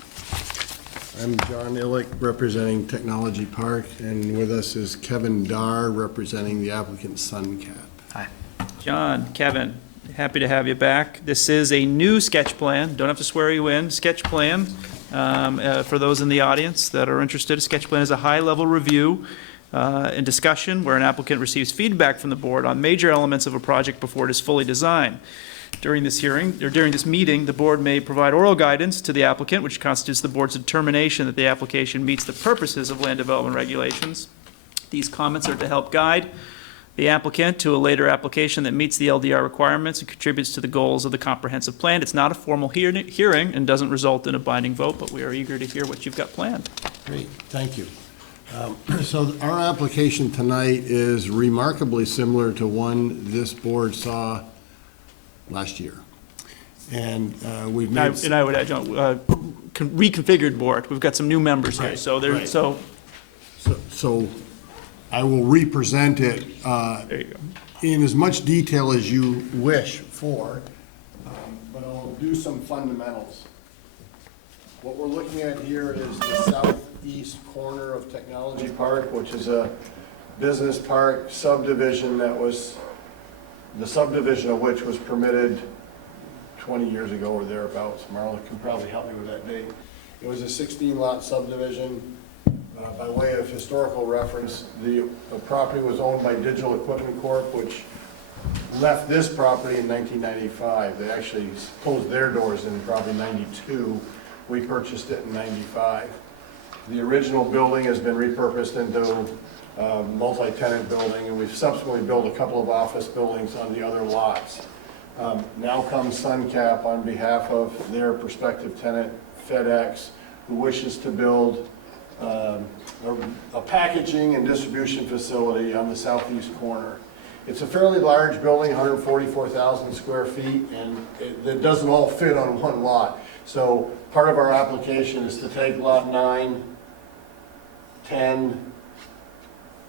I'm John Illick, representing Technology Park, and with us is Kevin Dar, representing the applicant Suncap. Hi. John, Kevin, happy to have you back. This is a new sketch plan. Don't have to swear you in. Sketch plan, for those in the audience that are interested, a sketch plan is a high-level review and discussion where an applicant receives feedback from the board on major elements of a project before it is fully designed. During this hearing, or during this meeting, the board may provide oral guidance to the applicant, which constitutes the board's determination that the application meets the purposes of land development regulations. These comments are to help guide the applicant to a later application that meets the LDR requirements and contributes to the goals of the comprehensive plan. It's not a formal hearing and doesn't result in a binding vote, but we are eager to hear what you've got planned. Great, thank you. So our application tonight is remarkably similar to one this board saw last year. And we've made... And I would add, John, reconfigured board. We've got some new members here, Right, so there's, right. so. So I will represent it There you go. in as much detail as you wish for, but I'll do some fundamentals. What we're looking at here is the southeast corner of Technology Park, which is a business park subdivision that was, the subdivision of which was permitted 20 years ago or thereabouts. Marla can probably help me with that date. It was a 16-lot subdivision. By way of historical reference, the property was owned by Digital Equipment Corp., which left this property in 1995. They actually closed their doors in probably 92. We purchased it in 95. The original building has been repurposed into multi-tenant building, and we've subsequently built a couple of office buildings on the other lots. Now comes Suncap on behalf of their prospective tenant, FedEx, who wishes to build a packaging and distribution facility on the southeast corner. It's a fairly large building, 144,000 square feet, and it doesn't all fit on one lot. So part of our application is to take lot 9, 10,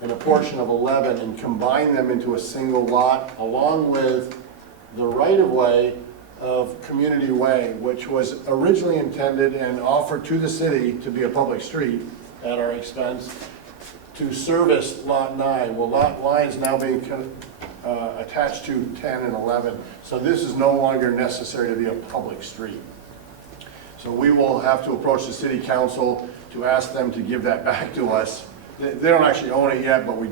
and a portion of 11 and combine them into a single lot, along with the right-of-way of Community Way, which was originally intended and offered to the city to be a public street at our expense to service lot 9. Well, lot 9 is now being attached to 10 and 11, so this is no longer necessary to be a public street. So we will have to approach the city council to ask them to give that back to us. They don't actually own it yet, but we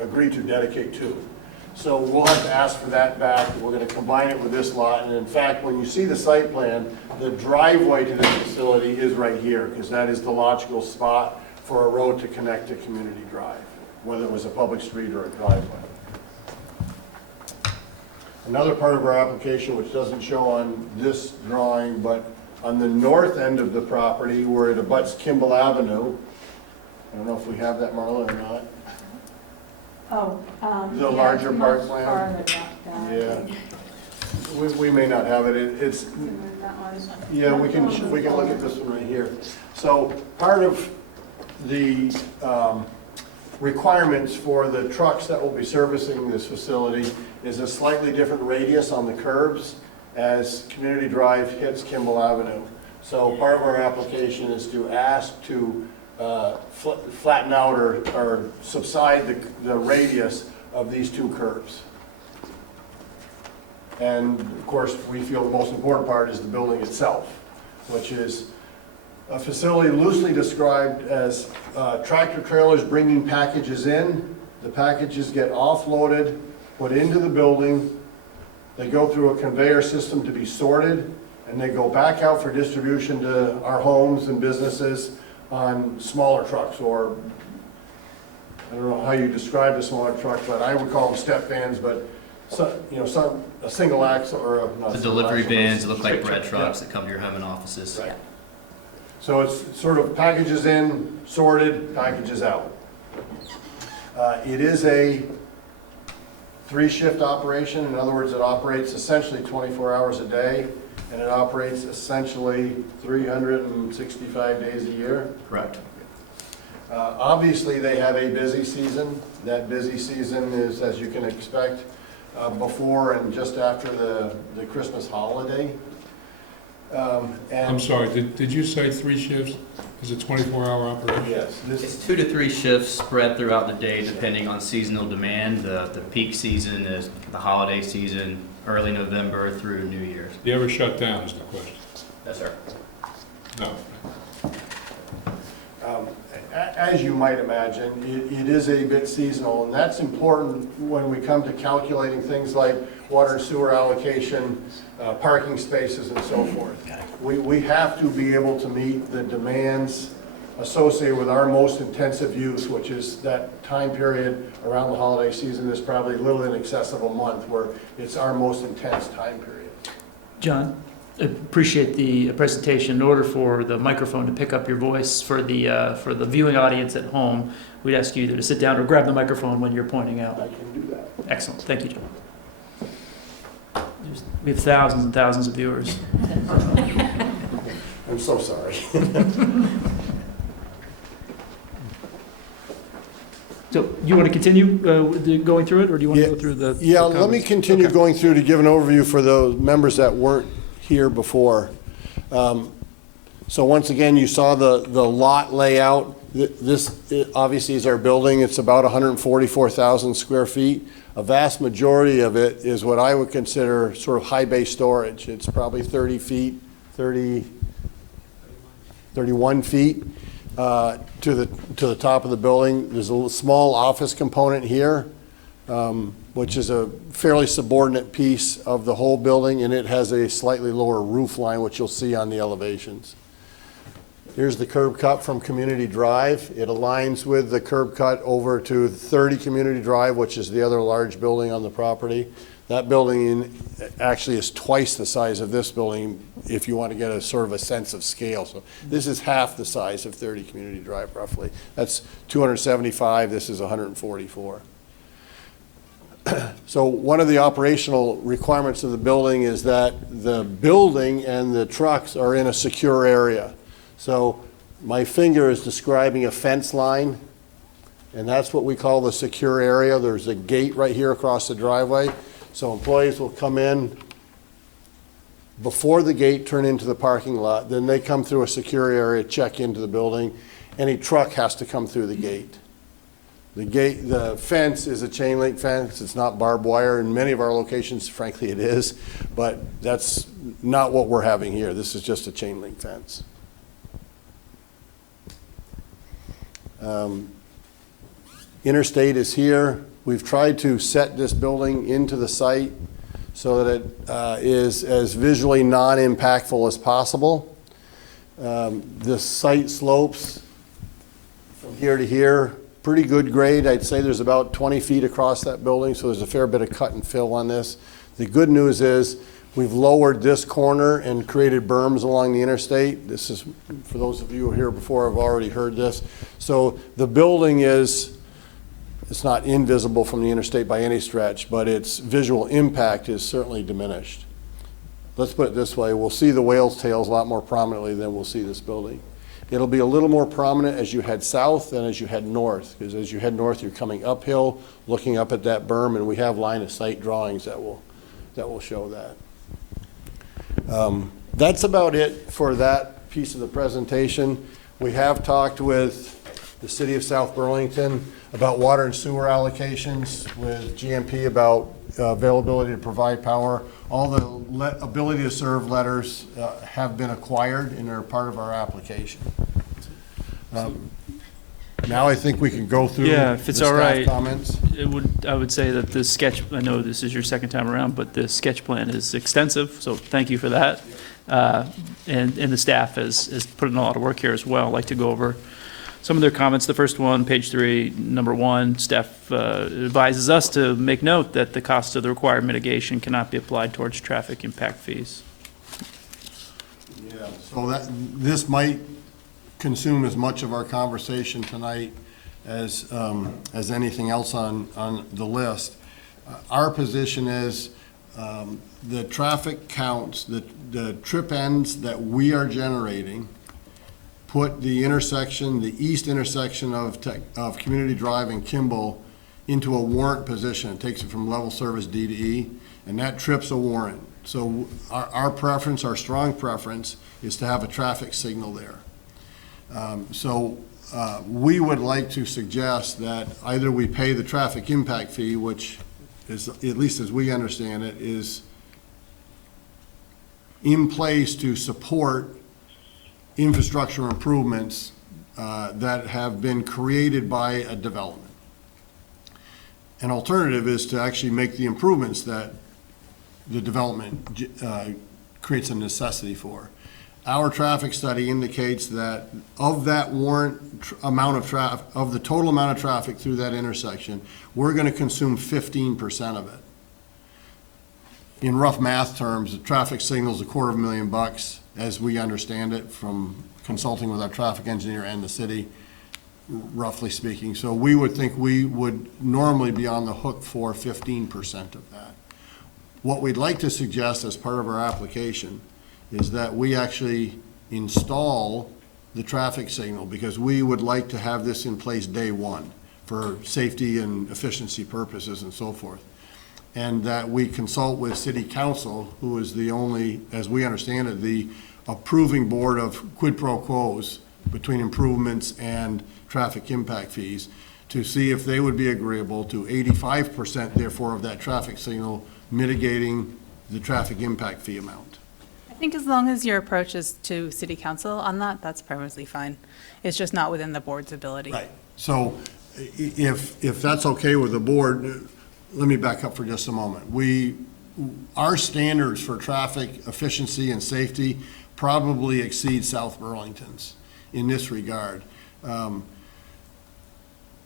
agreed to dedicate 2. So we'll have to ask for that back. We're going to combine it with this lot, and in fact, when you see the site plan, the driveway to this facility is right here, because that is the logical spot for a road to connect to Community Drive, whether it was a public street or a driveway. Another part of our application, which doesn't show on this drawing, but on the north end of the property where it abuts Kimball Avenue, I don't know if we have that, Marla, or not. The larger part plan? Yeah. We may not have it. It's, yeah, we can look at this one right here. So part of the requirements for the trucks that will be servicing this facility is a slightly different radius on the curbs as Community Drive hits Kimball Avenue. So part of our application is to ask to flatten out or subside the radius of these 2 curbs. And of course, we feel the most important part is the building itself, which is a facility loosely described as tractor trailers bringing packages in. The packages get offloaded, put into the building. They go through a conveyor system to be sorted, and they go back out for distribution to our homes and businesses on smaller trucks, or I don't know how you describe a smaller truck, but I would call them step vans, but a single axle or not The a single delivery axle, vans but that look like stick bread truck, trucks that come to your home and offices. Right. So it's sort of packages in, sorted, packages out. It is a 3-shift operation. In other words, it operates essentially 24 hours a day, and it operates essentially 365 days a year. Correct. Obviously, they have a busy season. That busy season is, as you can expect, before and just after the Christmas holiday. I'm sorry, did you say 3 shifts? Is it 24-hour operation? Yes. It's 2 to 3 shifts spread throughout the day depending on seasonal demand. The peak season is the holiday season, early November through New Year's. Do you ever shut down is the question? Yes, sir. No. As you might imagine, it is a bit seasonal, and that's important when we come to calculating things like water and sewer allocation, parking spaces, and so forth. We have to be able to meet the demands associated with our most intensive use, which is that time period around the holiday season is probably a little in excess of a month, where it's our most intense time period. John, appreciate the presentation. In order for the microphone to pick up your voice for the viewing audience at home, we'd ask you either to sit down or grab the microphone when you're pointing out. I can do that. Excellent. Thank you, John. We have thousands and thousands of viewers. I'm so sorry. So you want to continue going through it, or do you want to go through the? Yeah, the let me comments? continue Okay. going through to give an overview for those members that weren't here before. So once again, you saw the lot layout. This obviously is our building. It's about 144,000 square feet. A vast majority of it is what I would consider sort of high bay storage. It's probably 30 feet, 31 feet to the top of the building. There's a small office component here, which is a fairly subordinate piece of the whole building, and it has a slightly lower roof line, which you'll see on the elevations. Here's the curb cut from Community Drive. It aligns with the curb cut over to 30 Community Drive, which is the other large building on the property. That building actually is twice the size of this building if you want to get a sort of a sense of scale. So this is half the size of 30 Community Drive roughly. That's 275, this is 144. So one of the operational requirements of the building is that the building and the trucks are in a secure area. So my finger is describing a fence line, and that's what we call the secure area. There's a gate right here across the driveway. So employees will come in before the gate, turn into the parking lot, then they come through a secure area, check into the building. Any truck has to come through the gate. The fence is a chain link fence. It's not barbed wire. In many of our locations, frankly, it is, but that's not what we're having here. This is just a chain link fence. Interstate is here. We've tried to set this building into the site so that it is as visually non-impactful as possible. The site slopes from here to here, pretty good grade. I'd say there's about 20 feet across that building, so there's a fair bit of cut and fill on this. The good news is we've lowered this corner and created berms along the interstate. This is, for those of you who were here before, have already heard this. So the building is, it's not invisible from the interstate by any stretch, but its visual impact is certainly diminished. Let's put it this way, we'll see the whale's tails a lot more prominently than we'll see this building. It'll be a little more prominent as you head south than as you head north, because as you head north, you're coming uphill, looking up at that berm, and we have line of sight drawings that will show that. That's about it for that piece of the presentation. We have talked with the city of South Burlington about water and sewer allocations, with GMP about availability to provide power. All the ability to serve letters have been acquired and are part of our application. Now I think we can go through Yeah, if it's the all staff right, comments. I would say that the sketch, I know this is your second time around, but the sketch plan is extensive, so thank you for that. And the staff has put in a lot of work here as well. I'd like to go over some of their comments. The first one, page 3, number 1, staff advises us to make note that the cost of the required mitigation cannot be applied towards traffic impact fees. Yeah, so this might consume as much of our conversation tonight as anything else on the list. Our position is the traffic counts, the trip ends that we are generating put the intersection, the east intersection of Community Drive and Kimball into a warrant position. It takes it from level service D to E, and that trips a warrant. So our preference, our strong preference, is to have a traffic signal there. We would like to suggest that either we pay the traffic impact fee, which is, at least as we understand it, is in place to support infrastructure improvements that have been created by a development. An alternative is to actually make the improvements that the development creates a necessity for. Our traffic study indicates that of that warrant amount of traffic, of the total amount of traffic through that intersection, we're going to consume 15% of it. In rough math terms, the traffic signal is $250,000, as we understand it from consulting with our traffic engineer and the city, roughly speaking. So we would think we would normally be on the hook for 15% of that. What we'd like to suggest as part of our application is that we actually install the traffic signal, because we would like to have this in place day one for safety and efficiency purposes and so forth. And that we consult with city council, who is the only, as we understand it, the approving board of quid pro quos between improvements and traffic impact fees, to see if they would be agreeable to 85% therefore of that traffic signal mitigating the traffic impact fee amount. I think as long as your approach is to city council on that, that's perfectly fine. It's just not within the board's ability. Right. So if that's okay with the board, let me back up for just a moment. Our standards for traffic efficiency and safety probably exceed South Burlington's in this regard.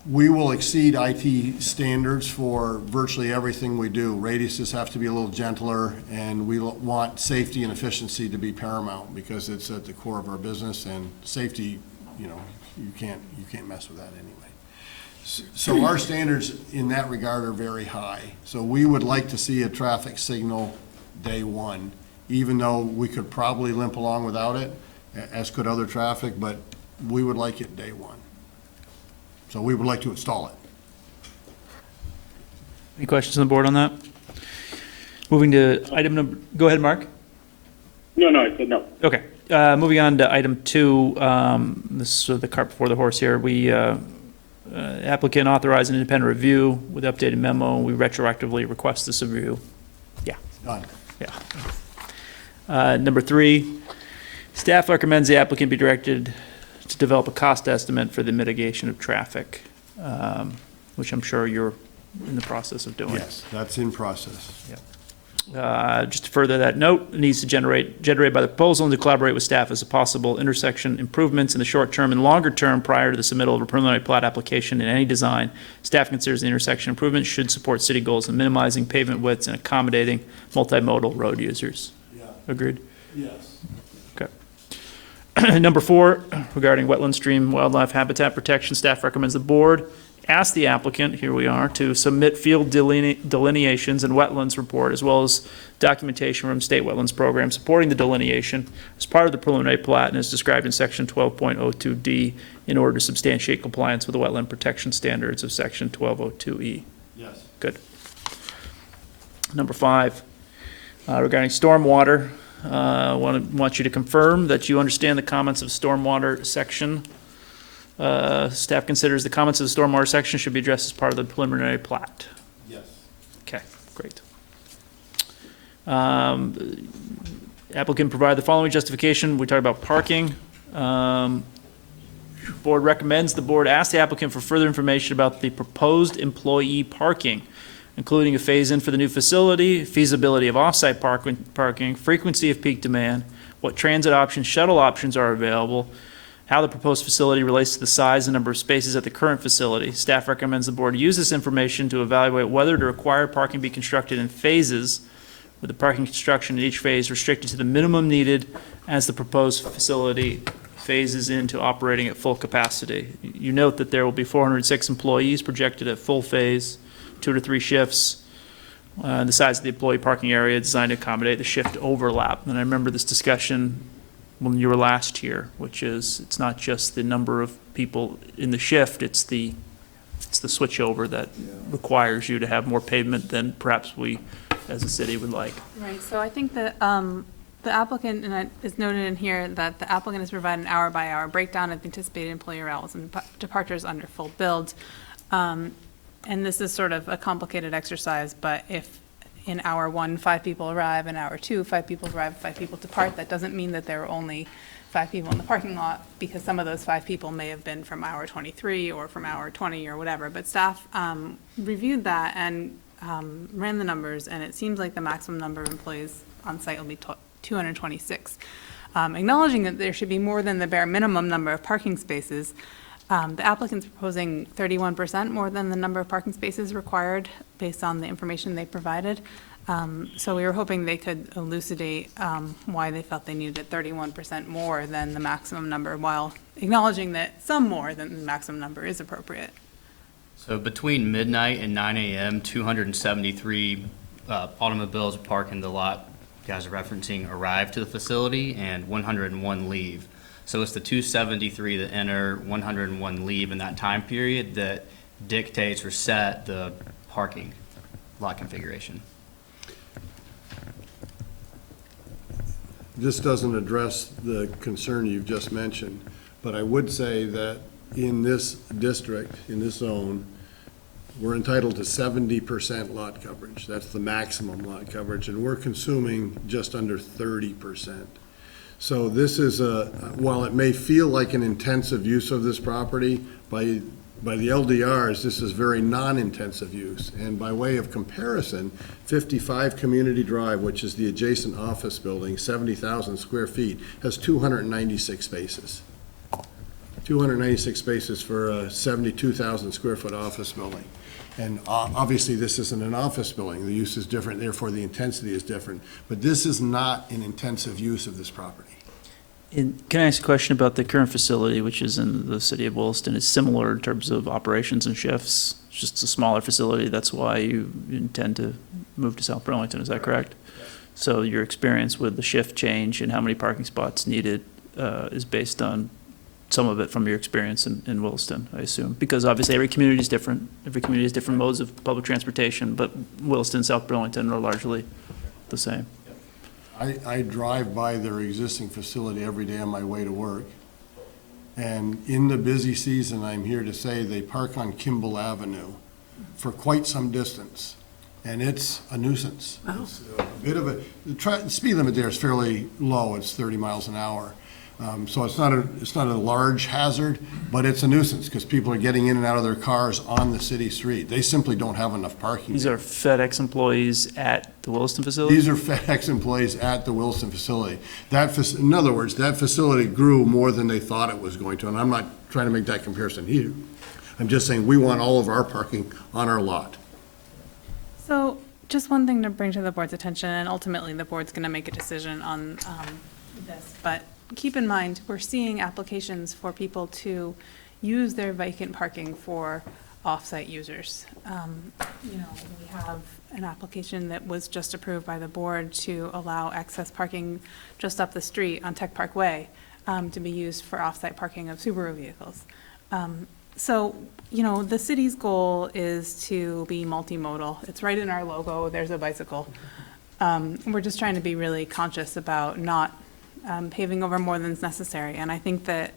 We will exceed IT standards for virtually everything we do. Radiuses have to be a little gentler, and we want safety and efficiency to be paramount, because it's at the core of our business, and safety, you can't mess with that anyway. So our standards in that regard are very high. So we would like to see a traffic signal day one, even though we could probably limp along without it, as could other traffic, but we would like it day one. So we would like to install it. Any questions on the board on that? Moving to item number, go ahead, Mark. No, I said no. Okay, moving on to item 2, this is sort of the cart before the horse here. We, applicant authorized an independent review with updated memo. We retroactively request this review. Yeah. Done. Yeah. Number 3, staff recommends the applicant be directed to develop a cost estimate for the mitigation of traffic, which I'm sure you're in the process of doing. Yes, that's in process. Just to further that note, it needs to generated by the proposal and to collaborate with staff as a possible intersection improvements in the short term and longer term prior to the submittal of a preliminary plat application in any design. Staff considers the intersection improvement should support city goals in minimizing pavement widths and accommodating multimodal road users. Yeah. Agreed? Yes. Okay. Number 4, regarding wetland stream wildlife habitat protection, staff recommends the board ask the applicant, here we are, to submit field delineations and wetlands report, as well as documentation from state wetlands program supporting the delineation as part of the preliminary plat and is described in section 12.02D in order to substantiate compliance with the wetland protection standards of section 1202E. Yes. Good. Number 5, regarding stormwater, want you to confirm that you understand the comments of stormwater section Staff considers the comments of the stormwater section should be addressed as part of the preliminary plat. Yes. Okay, great. Applicant provided the following justification. We talked about parking. Board recommends the board ask the applicant for further information about the proposed employee parking, including a phase-in for the new facility, feasibility of off-site parking, frequency of peak demand, what transit options, shuttle options are available, how the proposed facility relates to the size and number of spaces at the current facility. Staff recommends the board use this information to evaluate whether to require parking be constructed in phases, with the parking construction in each phase restricted to the minimum needed as the proposed facility phases into operating at full capacity. You note that there will be 406 employees projected at full phase, 2 to 3 shifts. The size of the employee parking area designed to accommodate the shift overlap. And I remember this discussion when you were last here, which is it's not just the number of people in the shift, it's the switchover that requires you to have more pavement than perhaps we as a city would like. Right, so I think that the applicant, and it is noted in here, that the applicant has provided an hour-by-hour breakdown of anticipated employee arrivals and departures under full build. And this is sort of a complicated exercise, but if in hour 1, 5 people arrive, in hour 2, 5 people arrive, 5 people depart, that doesn't mean that there are only 5 people in the parking lot, because some of those 5 people may have been from hour 23 or from hour 20 or whatever. But staff reviewed that and ran the numbers, and it seems like the maximum number of employees on site will be 226. Acknowledging that there should be more than the bare minimum number of parking spaces, the applicant's proposing 31% more than the number of parking spaces required based on the information they provided. So we were hoping they could elucidate why they felt they needed 31% more than the maximum number, while acknowledging that some more than the maximum number is appropriate. So between midnight and 9 a.m., 273 automobiles park in the lot you guys are referencing arrive to the facility, and 101 leave. So it's the 273 that enter, 101 leave in that time period that dictates or set the parking lot configuration. This doesn't address the concern you've just mentioned, but I would say that in this district, in this zone, we're entitled to 70% lot coverage. That's the maximum lot coverage, and we're consuming just under 30%. So this is while it may feel like an intensive use of this property, by the LDRs, this is very non-intensive use. And by way of comparison, 55 Community Drive, which is the adjacent office building, 70,000 square feet, has 296 spaces. 296 spaces for a 72,000 square foot office building. And obviously this isn't an office building. The use is different, therefore the intensity is different. But this is not an intensive use of this property. And can I ask a question about the current facility, which is in the city of Williston? Is similar in terms of operations and shifts? It's just a smaller facility. That's why you intend to move to South Burlington. Is that correct? So your experience with the shift change and how many parking spots needed is based on some of it from your experience in Williston, I assume, because obviously every community is different. Every community has different modes of public transportation, but Williston and South Burlington are largely the same. I drive by their existing facility every day on my way to work. And in the busy season, I'm here to say they park on Kimball Avenue for quite some distance. And it's a nuisance. It's a bit of the speed limit there is fairly low. It's 30 miles an hour. So it's not a large hazard, but it's a nuisance because people are getting in and out of their cars on the city street. They simply don't have enough parking. These are FedEx employees at the Williston facility? These are FedEx employees at the Williston facility. In other words, that facility grew more than they thought it was going to, and I'm not trying to make that comparison here. I'm just saying we want all of our parking on our lot. So just one thing to bring to the board's attention, and ultimately the board's going to make a decision on this, but keep in mind, we're seeing applications for people to use their vacant parking for off-site users. We have an application that was just approved by the board to allow excess parking just up the street on Tech Park Way to be used for off-site parking of Subaru vehicles. So, the city's goal is to be multimodal. It's right in our logo, there's a bicycle. We're just trying to be really conscious about not paving over more than is necessary. And I think that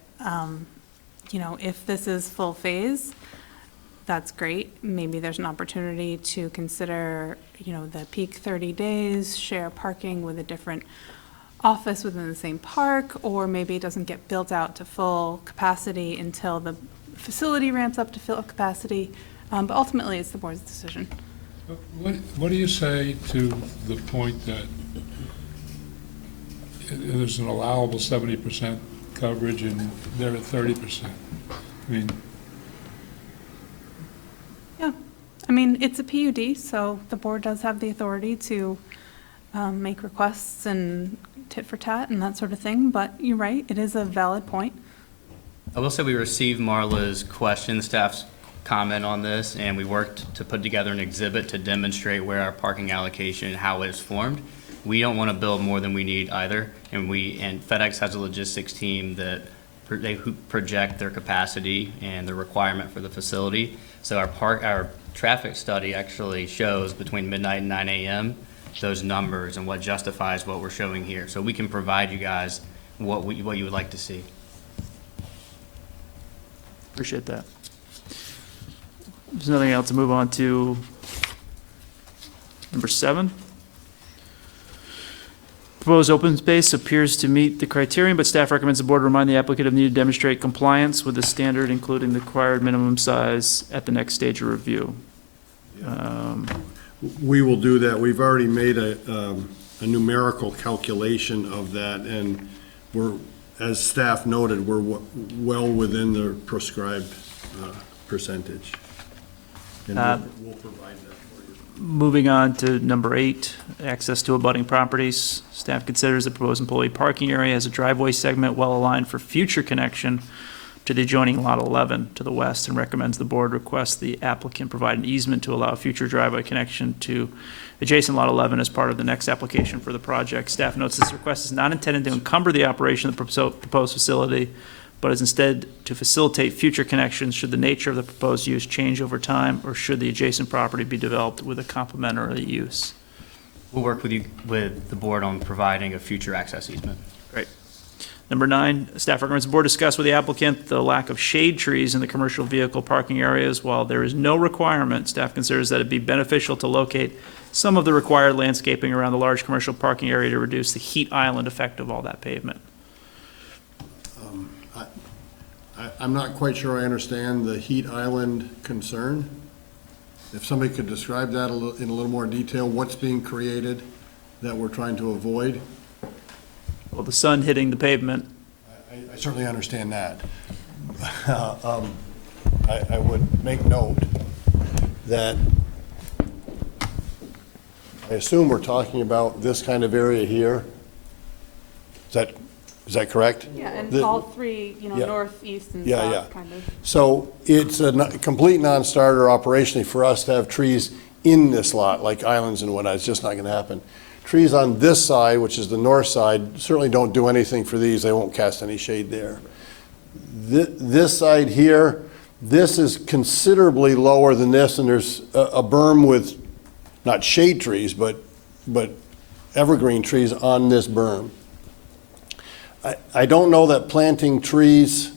if this is full phase, that's great. Maybe there's an opportunity to consider, the peak 30 days, share parking with a different office within the same park, or maybe it doesn't get built out to full capacity until the facility ramps up to full capacity. But ultimately, it's the board's decision. What do you say to the point that there's an allowable 70% coverage and they're at 30%? I mean, It's a PUD, so the board does have the authority to make requests and tit for tat and that sort of thing, but you're right, it is a valid point. I will say we received Marla's question, staff's comment on this, and we worked to put together an exhibit to demonstrate where our parking allocation and how it is formed. We don't want to build more than we need either, and FedEx has a logistics team that they project their capacity and the requirement for the facility. So our traffic study actually shows between midnight and 9 a.m. those numbers and what justifies what we're showing here. So we can provide you guys what you would like to see. Appreciate that. There's nothing else to move on to number 7. Proposed open space appears to meet the criterion, but staff recommends the board remind the applicant of need to demonstrate compliance with the standard, including the required minimum size at the next stage of review. We will do that. We've already made a numerical calculation of that, and we're, as staff noted, we're well within the prescribed percentage. And we'll provide that for you. Moving on to number 8, access to abutting properties. Staff considers the proposed employee parking area as a driveway segment well aligned for future connection to the adjoining lot 11 to the west, and recommends the board request the applicant provide an easement to allow future driveway connection to adjacent lot 11 as part of the next application for the project. Staff notes this request is not intended to encumber the operation of the proposed facility, but is instead to facilitate future connections should the nature of the proposed use change over time, or should the adjacent property be developed with a complementary use. We'll work with the board on providing a future access easement. Great. Number 9, staff recommends the board discuss with the applicant the lack of shade trees in the commercial vehicle parking areas. While there is no requirement, staff considers that it'd be beneficial to locate some of the required landscaping around the large commercial parking area to reduce the heat island effect of all that pavement. I'm not quite sure I understand the heat island concern. If somebody could describe that in a little more detail, what's being created that we're trying to avoid? Well, the sun hitting the pavement. I certainly understand that. I would make note that I assume we're talking about this kind of area here. Is that correct? Yeah, and all three, Yeah. north, east, and Yeah, south, yeah. kind of. So it's a complete non-starter operationally for us to have trees in this lot, like islands and whatnot. It's just not going to happen. Trees on this side, which is the north side, certainly don't do anything for these. They won't cast any shade there. This side here, this is considerably lower than this, and there's a berm with not shade trees, but evergreen trees on this berm. I don't know that planting trees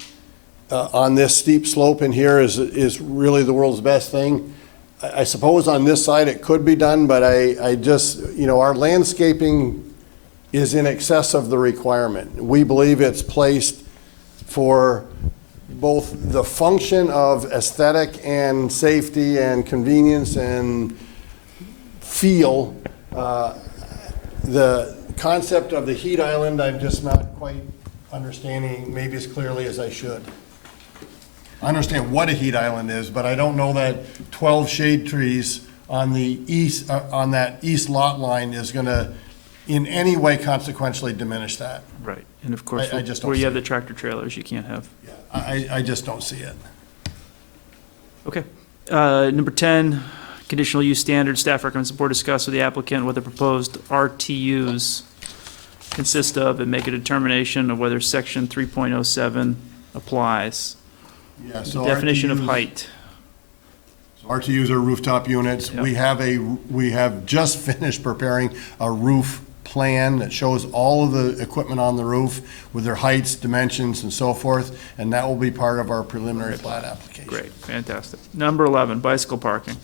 on this steep slope in here is really the world's best thing. I suppose on this side it could be done, but I just, our landscaping is in excess of the requirement. We believe it's placed for both the function of aesthetic and safety and convenience and feel. The concept of the heat island, I'm just not quite understanding maybe as clearly as I should. I understand what a heat island is, but I don't know that 12 shade trees on the east, on that east lot line is going to in any way consequentially diminish that. Right, and of course, I just don't where you see have the tractor trailers, you can't have. I just don't see it. Okay. Number 10, conditional use standards. Staff recommends the board discuss with the applicant what the proposed RTUs consist of and make a determination of whether section 3.07 applies. Yeah, so The definition of RTUs height. So RTUs are rooftop units. Yep. We have just finished preparing a roof plan that shows all of the equipment on the roof with their heights, dimensions, and so forth, and that will be part of our preliminary plat application. Great, fantastic. Number 11, bicycle parking.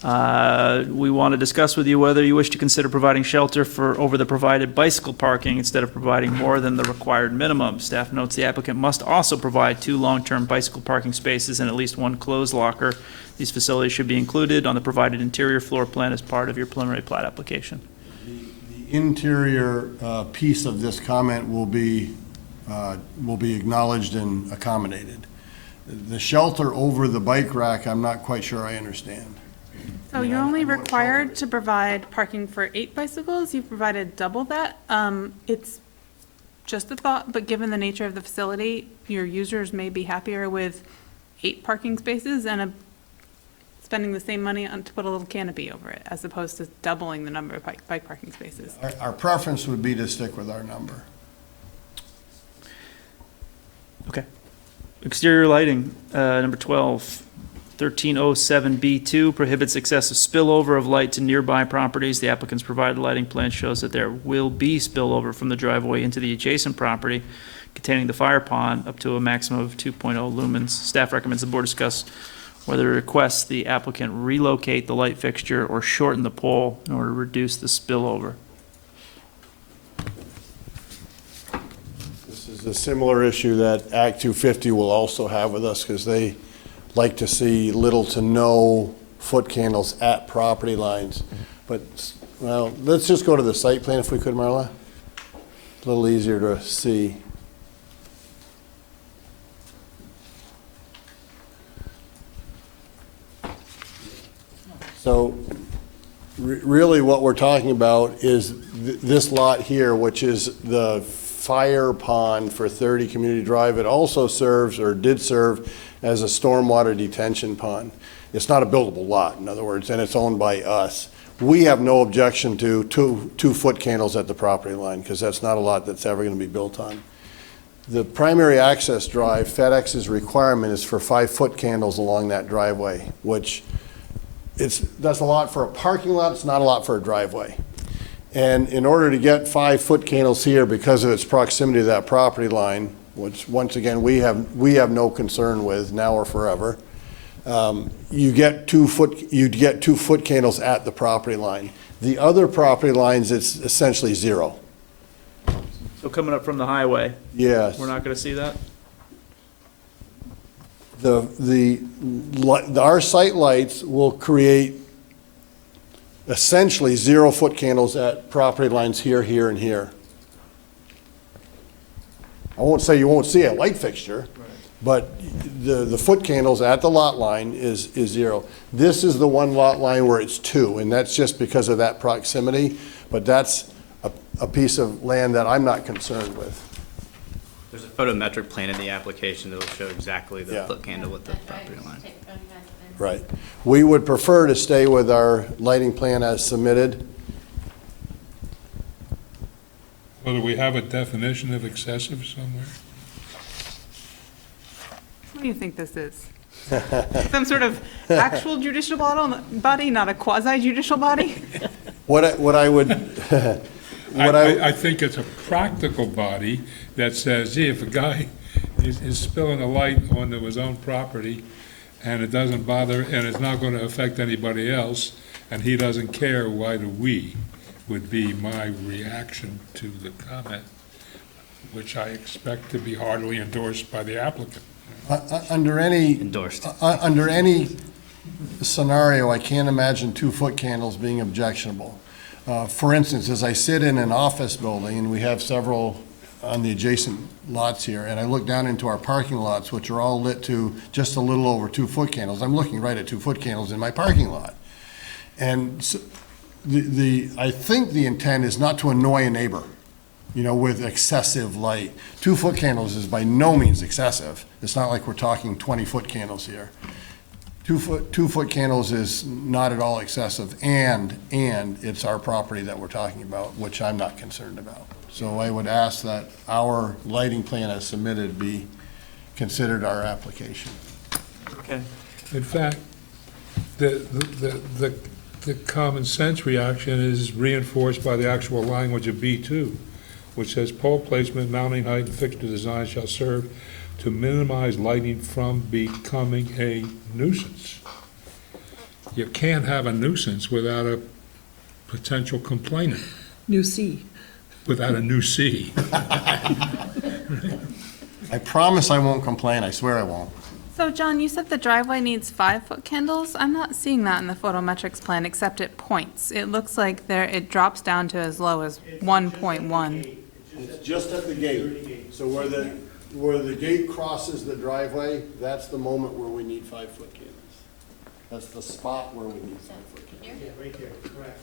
We want to discuss with you whether you wish to consider providing shelter over the provided bicycle parking instead of providing more than the required minimum. Staff notes the applicant must also provide 2 long-term bicycle parking spaces and at least 1 closed locker. These facilities should be included on the provided interior floor plan as part of your preliminary plat application. The interior piece of this comment will be acknowledged and accommodated. The shelter over the bike rack, I'm not quite sure I understand. So you're only required to provide parking for 8 bicycles. You've provided double that. It's just a thought, but given the nature of the facility, your users may be happier with 8 parking spaces and spending the same money to put a little canopy over it, as opposed to doubling the number of bike parking spaces. Our preference would be to stick with our number. Okay. Exterior lighting, number 12. 1307B2 prohibits excessive spillover of light to nearby properties. The applicant's provided lighting plan shows that there will be spillover from the driveway into the adjacent property containing the fire pond up to a maximum of 2.0 lumens. Staff recommends the board discuss whether to request the applicant relocate the light fixture or shorten the pole in order to reduce the spillover. This is a similar issue that Act 250 will also have with us, because they like to see little to no foot candles at property lines. But, well, let's just go to the site plan if we could, Marla. A little easier to see. So really what we're talking about is this lot here, which is the fire pond for 30 Community Drive. It also serves, or did serve, as a stormwater detention pond. It's not a buildable lot, in other words, and it's owned by us. We have no objection to two foot candles at the property line, because that's not a lot that's ever going to be built on. The primary access drive, FedEx's requirement is for 5 foot candles along that driveway, which that's a lot for a parking lot, it's not a lot for a driveway. And in order to get 5 foot candles here, because of its proximity to that property line, which once again we have no concern with now or forever, you get 2 foot candles at the property line. The other property lines, it's essentially 0. So coming up from the highway, yes, we're not going to see that? Our site lights will create essentially 0 foot candles at property lines here, here, and here. I won't say you won't see a light fixture, but the foot candles at the lot line is 0. This is the one lot line where it's 2, and that's just because of that proximity, but that's a piece of land that I'm not concerned with. There's a photometric plan in the application that will show exactly the foot candle with the property line. Right. We would prefer to stay with our lighting plan as submitted. Well, do we have a definition of excessive somewhere? What do you think this is? Some sort of actual judicial body, not a quasi-judicial body? I think it's a practical body that says, gee, if a guy is spilling a light onto his own property and it doesn't bother, and it's not going to affect anybody else, and he doesn't care, why do we? Would be my reaction to the comment, which I expect to be heartily endorsed by the applicant. Under any scenario, I can't imagine 2 foot candles being objectionable. For instance, as I sit in an office building, and we have several on the adjacent lots here, and I look down into our parking lots, which are all lit to just a little over 2 foot candles. I'm looking right at 2 foot candles in my parking lot. And so I think the intent is not to annoy a neighbor, with excessive light. 2 foot candles is by no means excessive. It's not like we're talking 20 foot candles here. 2 foot candles is not at all excessive, and it's our property that we're talking about, which I'm not concerned about. So I would ask that our lighting plan as submitted be considered our application. Okay. In fact, the the common sense reaction is reinforced by the actual language of B2, which says pole placement, mounting height, and fixture design shall serve to minimize lighting from becoming a nuisance. You can't have a nuisance without a potential complainant, New C. without a new C. I promise I won't complain, I swear I won't. So John, you said the driveway needs 5-foot candles. I'm not seeing that in the photometrics plan, except at points. It looks like it drops down to as low as 1.1. It's just at the gate. So where the gate crosses the driveway, that's the moment where we need 5-foot candles. That's the spot where we need 5-foot candles. Yeah, right there, correct.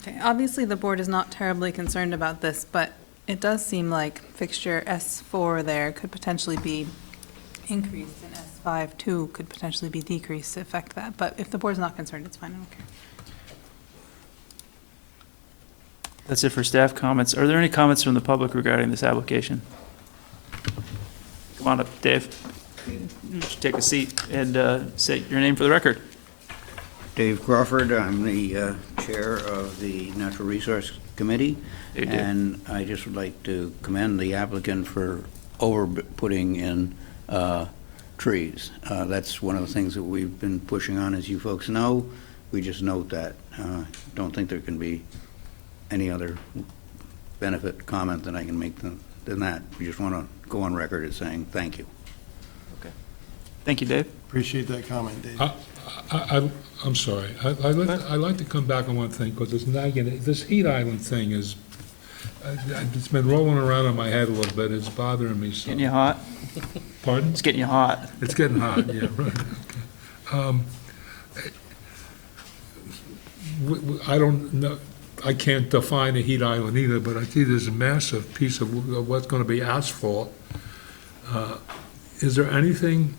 Okay, obviously the board is not terribly concerned about this, but it does seem like fixture S4 there could potentially be increased and S5 too could potentially be decreased to affect that. But if the board's not concerned, it's fine, I don't care. That's it for staff comments. Are there any comments from the public regarding this application? Come on up, Dave. You should take a seat and say your name for the record. Dave Crawford, I'm the chair of the Natural Resource Committee. Hey, Dave. And I just would like to commend the applicant for putting in trees. That's one of the things that we've been pushing on, as you folks know. We just note that. Don't think there can be any other benefit comment that I can make than that. We just want to go on record as saying thank you. Okay. Thank you, Dave. Appreciate that comment, Dave. I'm sorry. I'd like to come back on one thing, because it's nagging. This heat island thing is, it's been rolling around in my head a little bit. It's bothering me some. Getting you hot? Pardon? It's getting you hot. It's getting hot, yeah, right. Okay. I don't know, I can't define a heat island either, but I see there's a massive piece of what's going to be asphalt. Is there anything,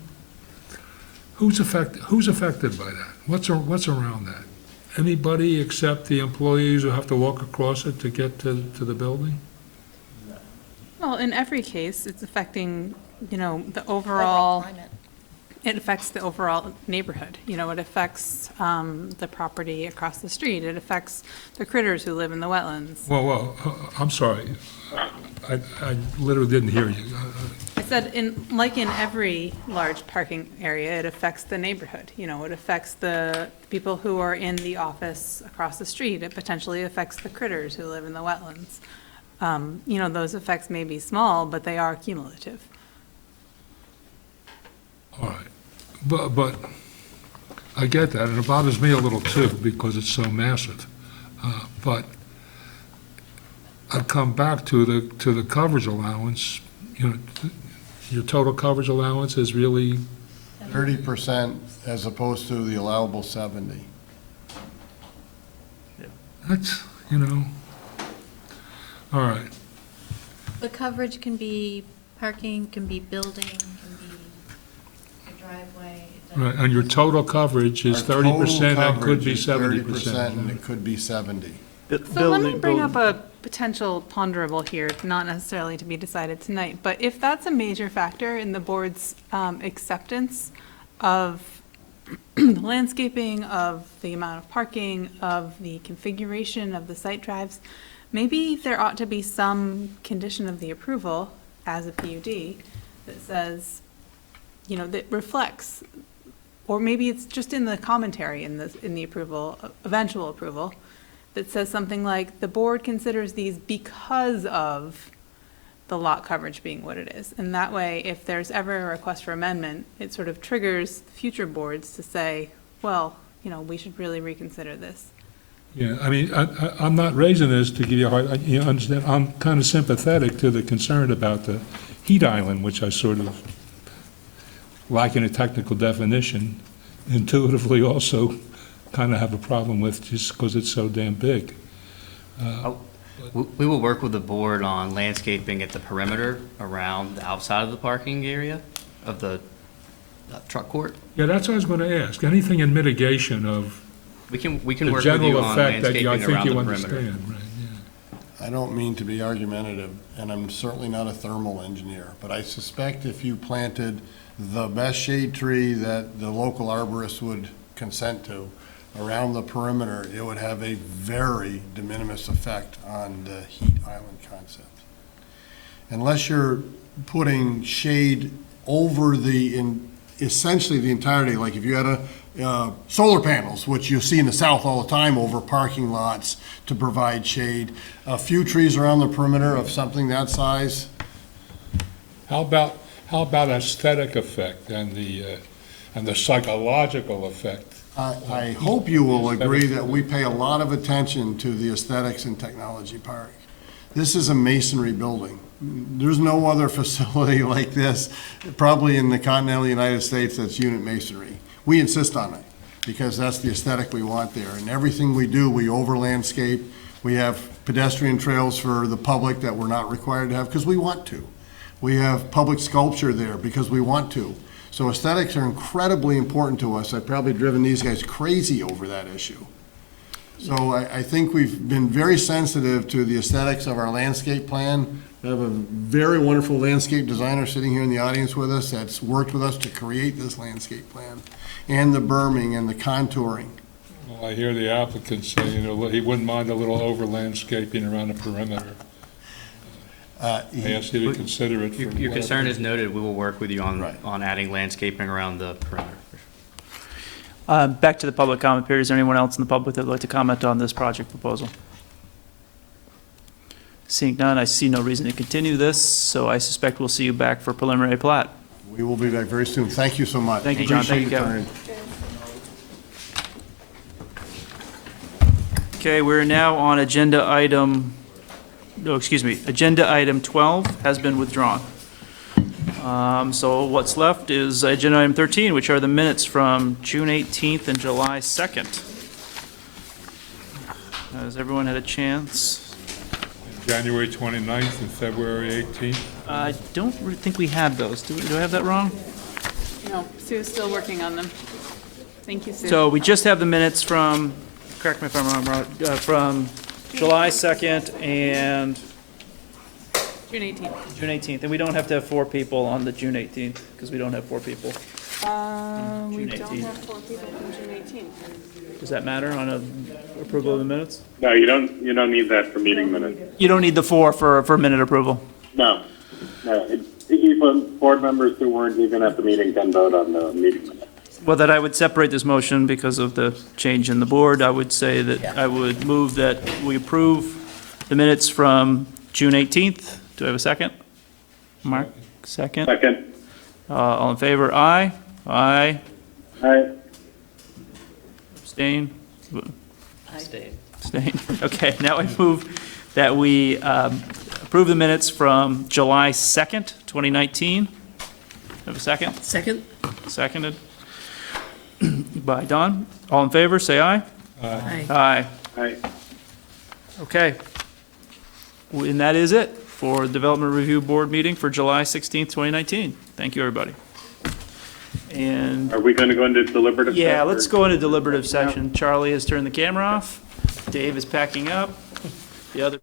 who's affected by that? What's around that? Anybody except the employees who have to walk across it to get to the building? Well, in every case, it's affecting, the overall, it affects the overall neighborhood. It affects the property across the street. It affects the critters who live in the wetlands. Well, I'm sorry. I literally didn't hear you. I said, in every large parking area, it affects the neighborhood. It affects the people who are in the office across the street. It potentially affects the critters who live in the wetlands. Those effects may be small, but they are cumulative. All right. But I get that, and it bothers me a little too, because it's so massive. But I'd come back to the coverage allowance. Your total coverage allowance is really 30% as opposed to the allowable 70. That's, all right. The coverage can be parking, can be building, can be a driveway. Right, and your total coverage is 30%, that could be 70%. 30%, and it could be 70. So let me bring up a potential ponderable here, not necessarily to be decided tonight, but if that's a major factor in the board's acceptance of the landscaping, of the amount of parking, of the configuration of the site drives, maybe there ought to be some condition of the approval as a PUD that says, that reflects, or maybe it's just in the commentary in the approval, eventual approval, that says something like, the board considers these because of the lot coverage being what it is. And that way, if there's ever a request for amendment, it sort of triggers future boards to say, well, we should really reconsider this. Yeah, I mean, I'm not raising this to give you a hard, you understand, I'm kind of sympathetic to the concern about the heat island, which I sort of, lacking a technical definition, intuitively also kind of have a problem with, just because it's so damn big. We will work with the board on landscaping at the perimeter around the outside of the parking area of the truck court. Yeah, that's what I was going to ask. Anything in mitigation of We can the work with general you on effect that I landscaping think around you the understand, perimeter. right, yeah. I don't mean to be argumentative, and I'm certainly not a thermal engineer, but I suspect if you planted the best shade tree that the local arborist would consent to around the perimeter, it would have a very de minimis effect on the heat island concept. Unless you're putting shade over essentially the entirety, like if you had solar panels, which you see in the south all the time over parking lots to provide shade, a few trees around the perimeter of something that size. How about aesthetic effect and the psychological effect? I hope you will agree that we pay a lot of attention to the aesthetics in Technology Park. This is a masonry building. There's no other facility like this, probably in the continental United States, that's unit masonry. We insist on it because that's the aesthetic we want there. And everything we do, we over landscape. We have pedestrian trails for the public that we're not required to have because we want to. We have public sculpture there because we want to. So aesthetics are incredibly important to us. I've probably driven these guys crazy over that issue. So I think we've been very sensitive to the aesthetics of our landscape plan. We have a very wonderful landscape designer sitting here in the audience with us that's worked with us to create this landscape plan, and the berming and the contouring. Well, I hear the applicant say, he wouldn't mind a little over landscaping around the perimeter. I asked you to consider it. Your concern is noted. We will work with you on adding landscaping around the perimeter. Back to the public comment period. Is there anyone else in the public that would like to comment on this project proposal? Seeing none, I see no reason to continue this, so I suspect we'll see you back for preliminary plat. We will be back very soon. Thank you so much. Thank you, John. Thank you, Kevin. Okay, we're now on agenda item 12 has been withdrawn. So what's left is agenda item 13, which are the minutes from June 18th and July 2nd. Has everyone had a chance? January 29th and February 18th? I don't think we had those. Do I have that wrong? No, Sue's still working on them. Thank you, Sue. So we just have the minutes from, correct me if I'm wrong, from July 2nd and June 18th. June 18th, and we don't have to have 4 people on the June 18th, because we don't have 4 people. We June don't 18th. have 4 people from June 18th. Does that matter on approval of the minutes? No, you don't need that for meeting minutes. You don't need the 4 for minute approval? No. Even board members who weren't even at the meeting can vote on the meeting minutes. Well, that I would separate this motion because of the change in the board. I would say that I would move that we approve the minutes from June 18th. Do I have a second? Mark, second? Second. All in favor? Aye? Aye? Aye. Abstain? Abstain. Abstain. Okay, now I move that we approve the minutes from July 2nd, 2019. Have a second? Second? Seconded by Don. All in favor, say aye. Aye. Aye. Aye. Okay. And that is it for the Development Review Board meeting for July 16th, 2019. Thank you, everybody. And Are we going to go into deliberative session? yeah, let's go into deliberative session. Charlie has turned the camera off. Dave is packing up. The other